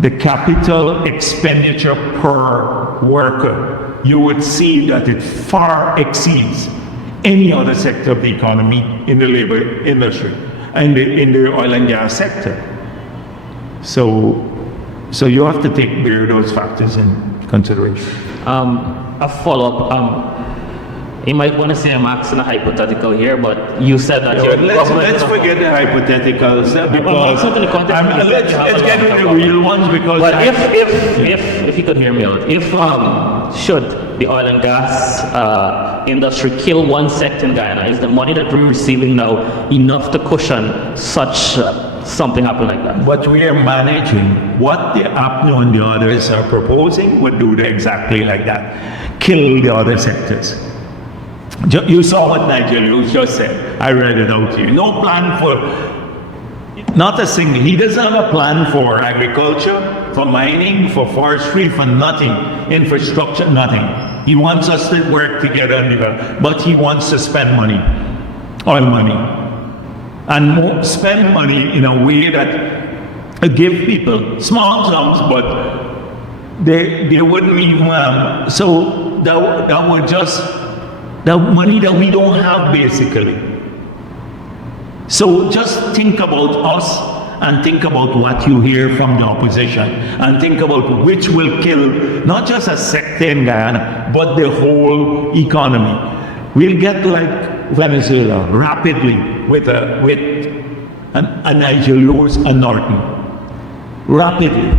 the capital expenditure per worker, you would see that it far exceeds any other sector of the economy in the labor industry and in the oil and gas sector. So you have to bear those factors in consideration. A follow-up. You might want to say I'm asking a hypothetical here, but you said that let's forget the hypotheticals because let's get to the real ones because. But if you could hear me out, if should the oil and gas industry kill one sector in Guyana, is the money that we're receiving now enough to cushion such something happen like that? But we are managing what the APNO and the others are proposing would do exactly like that. Kill the other sectors. You saw what Nigel Hughes just said. I read it out to you. No plan for, not a single, he doesn't have a plan for agriculture, for mining, for forestry, for nothing. Infrastructure, nothing. He wants us to work together and develop, but he wants to spend money, oil money. And spend money in a way that give people small sums, but they wouldn't even, so that would just, the money that we don't have basically. So just think about us and think about what you hear from the opposition and think about which will kill not just a sector in Guyana, but the whole economy. We'll get like Venezuela rapidly with a Nigel Hughes and Norton. Rapidly.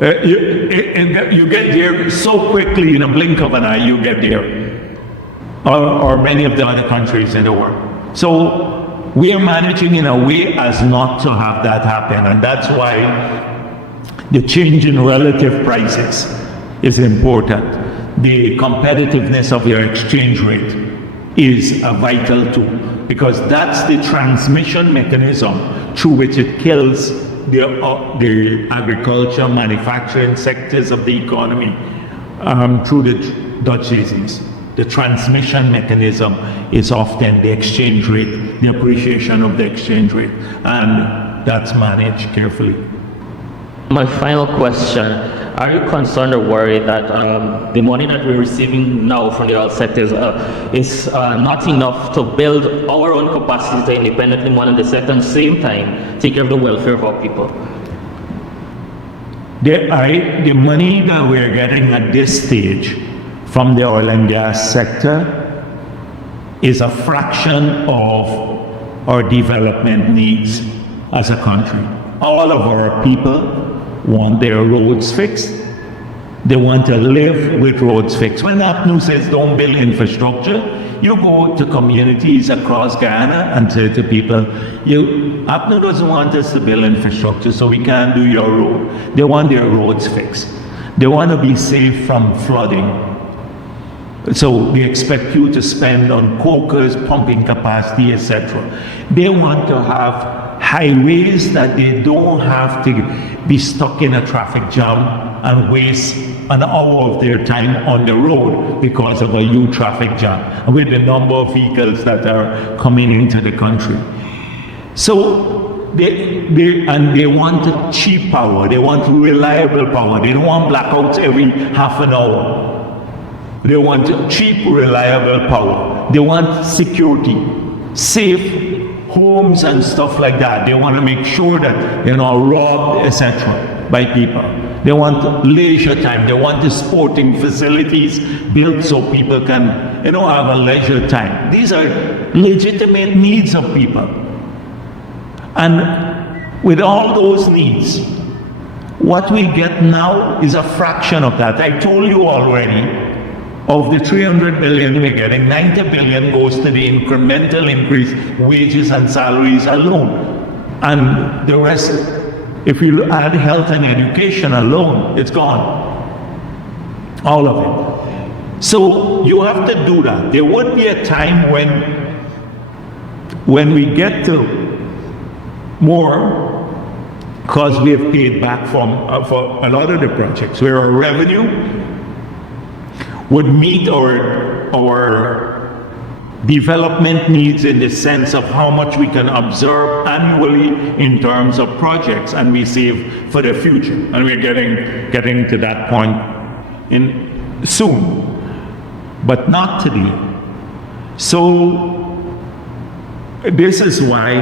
You get there so quickly, in a blink of an eye, you get there. Or many of the other countries in the world. So we are managing in a way as not to have that happen. And that's why the change in relative prices is important. The competitiveness of your exchange rate is a vital tool, because that's the transmission mechanism through which it kills the agriculture, manufacturing sectors of the economy through the Dutch seasons. The transmission mechanism is often the exchange rate, the appreciation of the exchange rate, and that's managed carefully. My final question, are you concerned or worried that the money that we're receiving now from the oil sector is not enough to build our own capacity to independently monitor the sector and at the same time take care of the welfare of our people? The money that we're getting at this stage from the oil and gas sector is a fraction of our development needs as a country. All of our people want their roads fixed. They want to live with roads fixed. When APNO says don't build infrastructure, you go to communities across Guyana and say to people, APNO doesn't want us to build infrastructure, so we can't do your road. They want their roads fixed. They want to be safe from flooding. So they expect you to spend on cokers, pumping capacity, etc. They want to have highways that they don't have to be stuck in a traffic jam and waste an hour of their time on the road because of a huge traffic jam with the number of vehicles that are coming into the country. So they want cheap power, they want reliable power, they don't want blackouts every half an hour. They want cheap, reliable power. They want security, safe homes and stuff like that. They want to make sure that they're not robbed, etc. by people. They want leisure time. They want the sporting facilities built so people can, have a leisure time. These are legitimate needs of people. And with all those needs, What we get now is a fraction of that. I told you already, of the 300 billion we're getting, 90 billion goes to the incremental increase, wages and salaries alone. And the rest, if you add health and education alone, it's gone. All of it. So you have to do that. There would be a time when we get to more, because we have paid back for a lot of the projects, where our revenue would meet our development needs in the sense of how much we can absorb annually in terms of projects, and we save for the future. And we're getting to that point soon, but not today. So this is why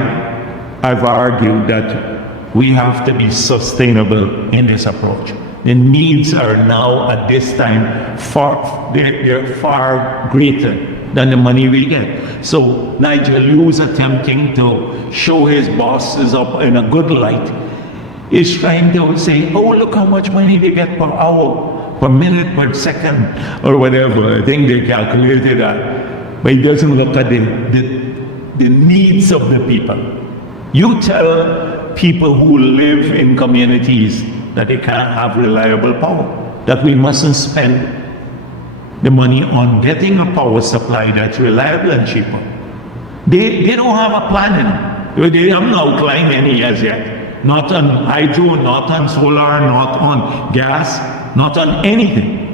I've argued that we have to be sustainable in this approach. The needs are now at this time they're far greater than the money we get. So Nigel Hughes, attempting to show his bosses up in a good light, is trying to say, oh, look how much money they get per hour, per minute, per second, or whatever. I think they calculated that. But he doesn't look at the needs of the people. You tell people who live in communities that they can't have reliable power, that we mustn't spend the money on getting a power supply that's reliable and cheaper. They don't have a plan. They have no claim any as yet. Not on hydro, not on solar, not on gas, not on anything.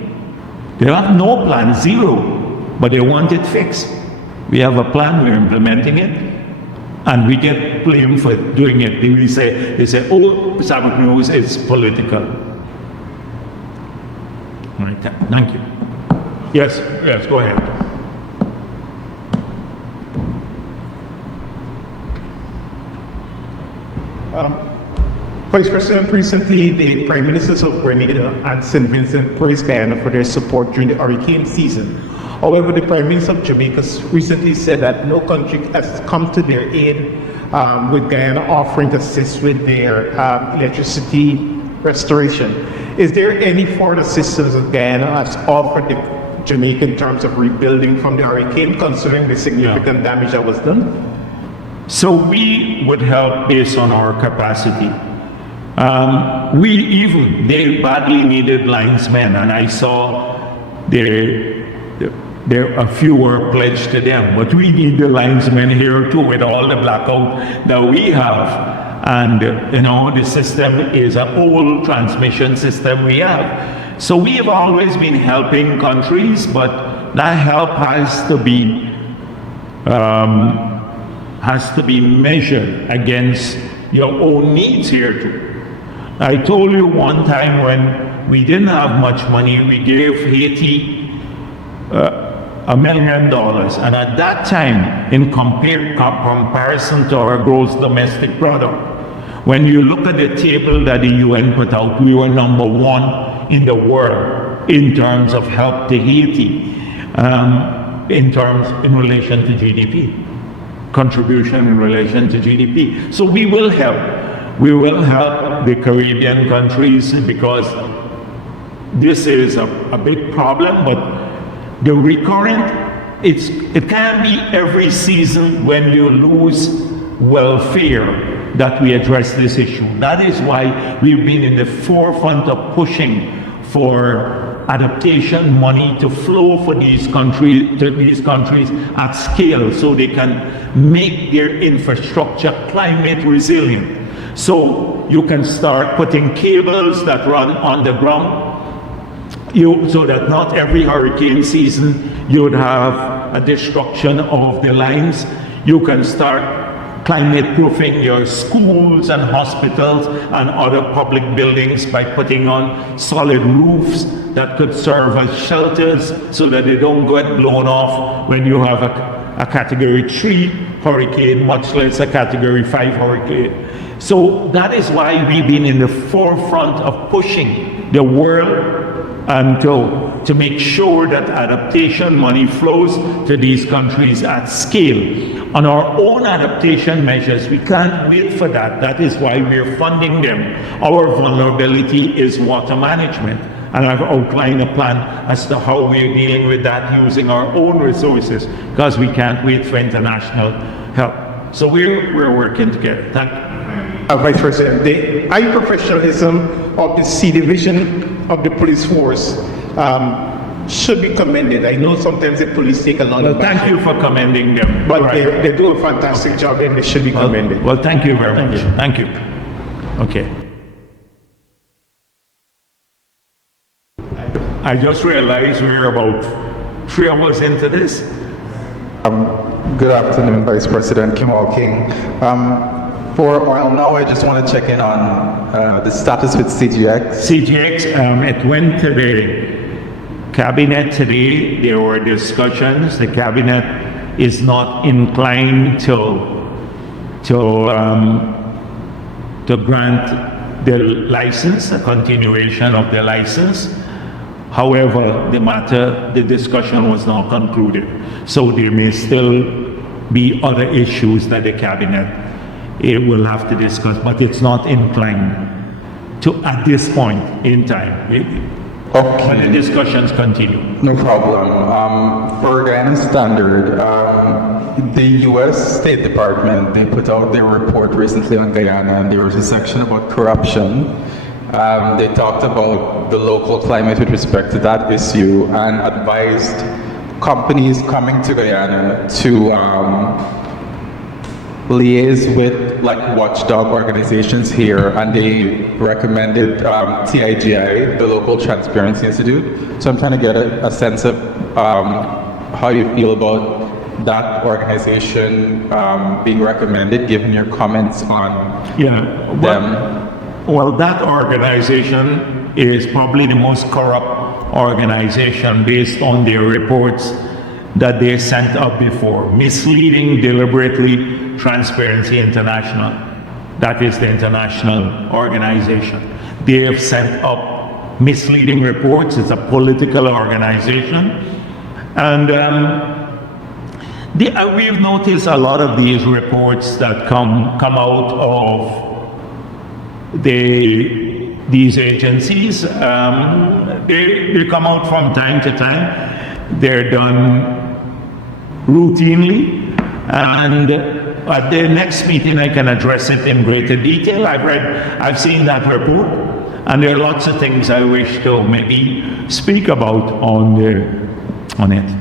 They have no plan, zero, but they want it fixed. We have a plan, we're implementing it. And we get blamed for doing it. They say, oh, Sabbath News is political. All right, thank you. Yes, go ahead. Vice President, recently the Prime Ministers of Grenada and St. Vincent praised Guyana for their support during the hurricane season. However, the Prime Minister of Jamaica recently said that no country has come to their aid with Guyana offering to assist with their electricity restoration. Is there any further assistance that Guyana has offered the Jamaica in terms of rebuilding from the hurricane, considering the significant damage that was done? So we would help based on our capacity. They badly needed linesmen, and I saw there a few were pledged to them, but we need the linesmen here too, with all the blackout that we have. And the system is an old transmission system we have. So we have always been helping countries, but that help has to be measured against your own needs here too. I told you one time when we didn't have much money, we gave Haiti $1 million, and at that time, in comparison to our gross domestic product, when you look at the table that the UN put out, we were number one in the world in terms of help to Haiti, in relation to GDP, contribution in relation to GDP. So we will help. We will help the Caribbean countries because this is a big problem, but the recurrent, it can be every season when you lose welfare that we address this issue. That is why we've been in the forefront of pushing for adaptation money to flow for these countries at scale so they can make their infrastructure climate resilient. So you can start putting cables that run underground, so that not every hurricane season you would have a destruction of the lines. You can start climate proofing your schools and hospitals and other public buildings by putting on solid roofs that could serve as shelters so that they don't get blown off when you have a category 3 hurricane, much less a category 5 hurricane. So that is why we've been in the forefront of pushing the world and to make sure that adaptation money flows to these countries at scale. On our own adaptation measures, we can't wait for that. That is why we're funding them. Our vulnerability is water management. And I've outlined a plan as to how we're dealing with that using our own resources, because we can't wait for international help. So we're working together. Thank you. Vice President, the high professionalism of the C division of the police force should be commended. I know sometimes the police take a lot of Thank you for commending them. but Right. they do a fantastic job and they should be commended. Well, thank you very much. Thank you. Okay. I just realized we're about 3 hours into this. Good afternoon, Vice President Kimal King. For oil now, I just want to check in on the status with CGX. CGX, it went to the cabinet today. There were discussions. The cabinet is not inclined to grant the license, a continuation of the license. However, the discussion was not concluded. So there may still be other issues that the cabinet will have to discuss, but it's not inclined to at this point in time. Okay. But the discussions continue. No problem. For Guyana Standard, the U.S. State Department, they put out their report recently on Guyana, and there was a section about corruption. They talked about the local climate with respect to that issue and advised companies coming to Guyana to liaise with watchdog organizations here, and they recommended TIGI, the Local Transparency Institute. So I'm trying to get a sense of how you feel about that organization being recommended, given your comments on them. Well, that organization is probably the most corrupt organization based on their reports that they sent up before. Misleading deliberately, Transparency International. That is the international organization. They have sent up misleading reports. It's a political organization. And we've noticed a lot of these reports that come out of these agencies, they come out from time to time. They're done routinely, and at the next meeting I can address it in greater detail. I've seen that report, and there are lots of things I wish to maybe speak about on it.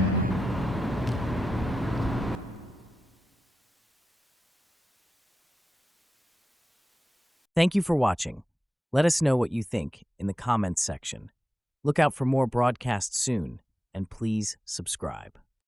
Thank you for watching. Let us know what you think in the comments section. Look out for more broadcasts soon, and please subscribe.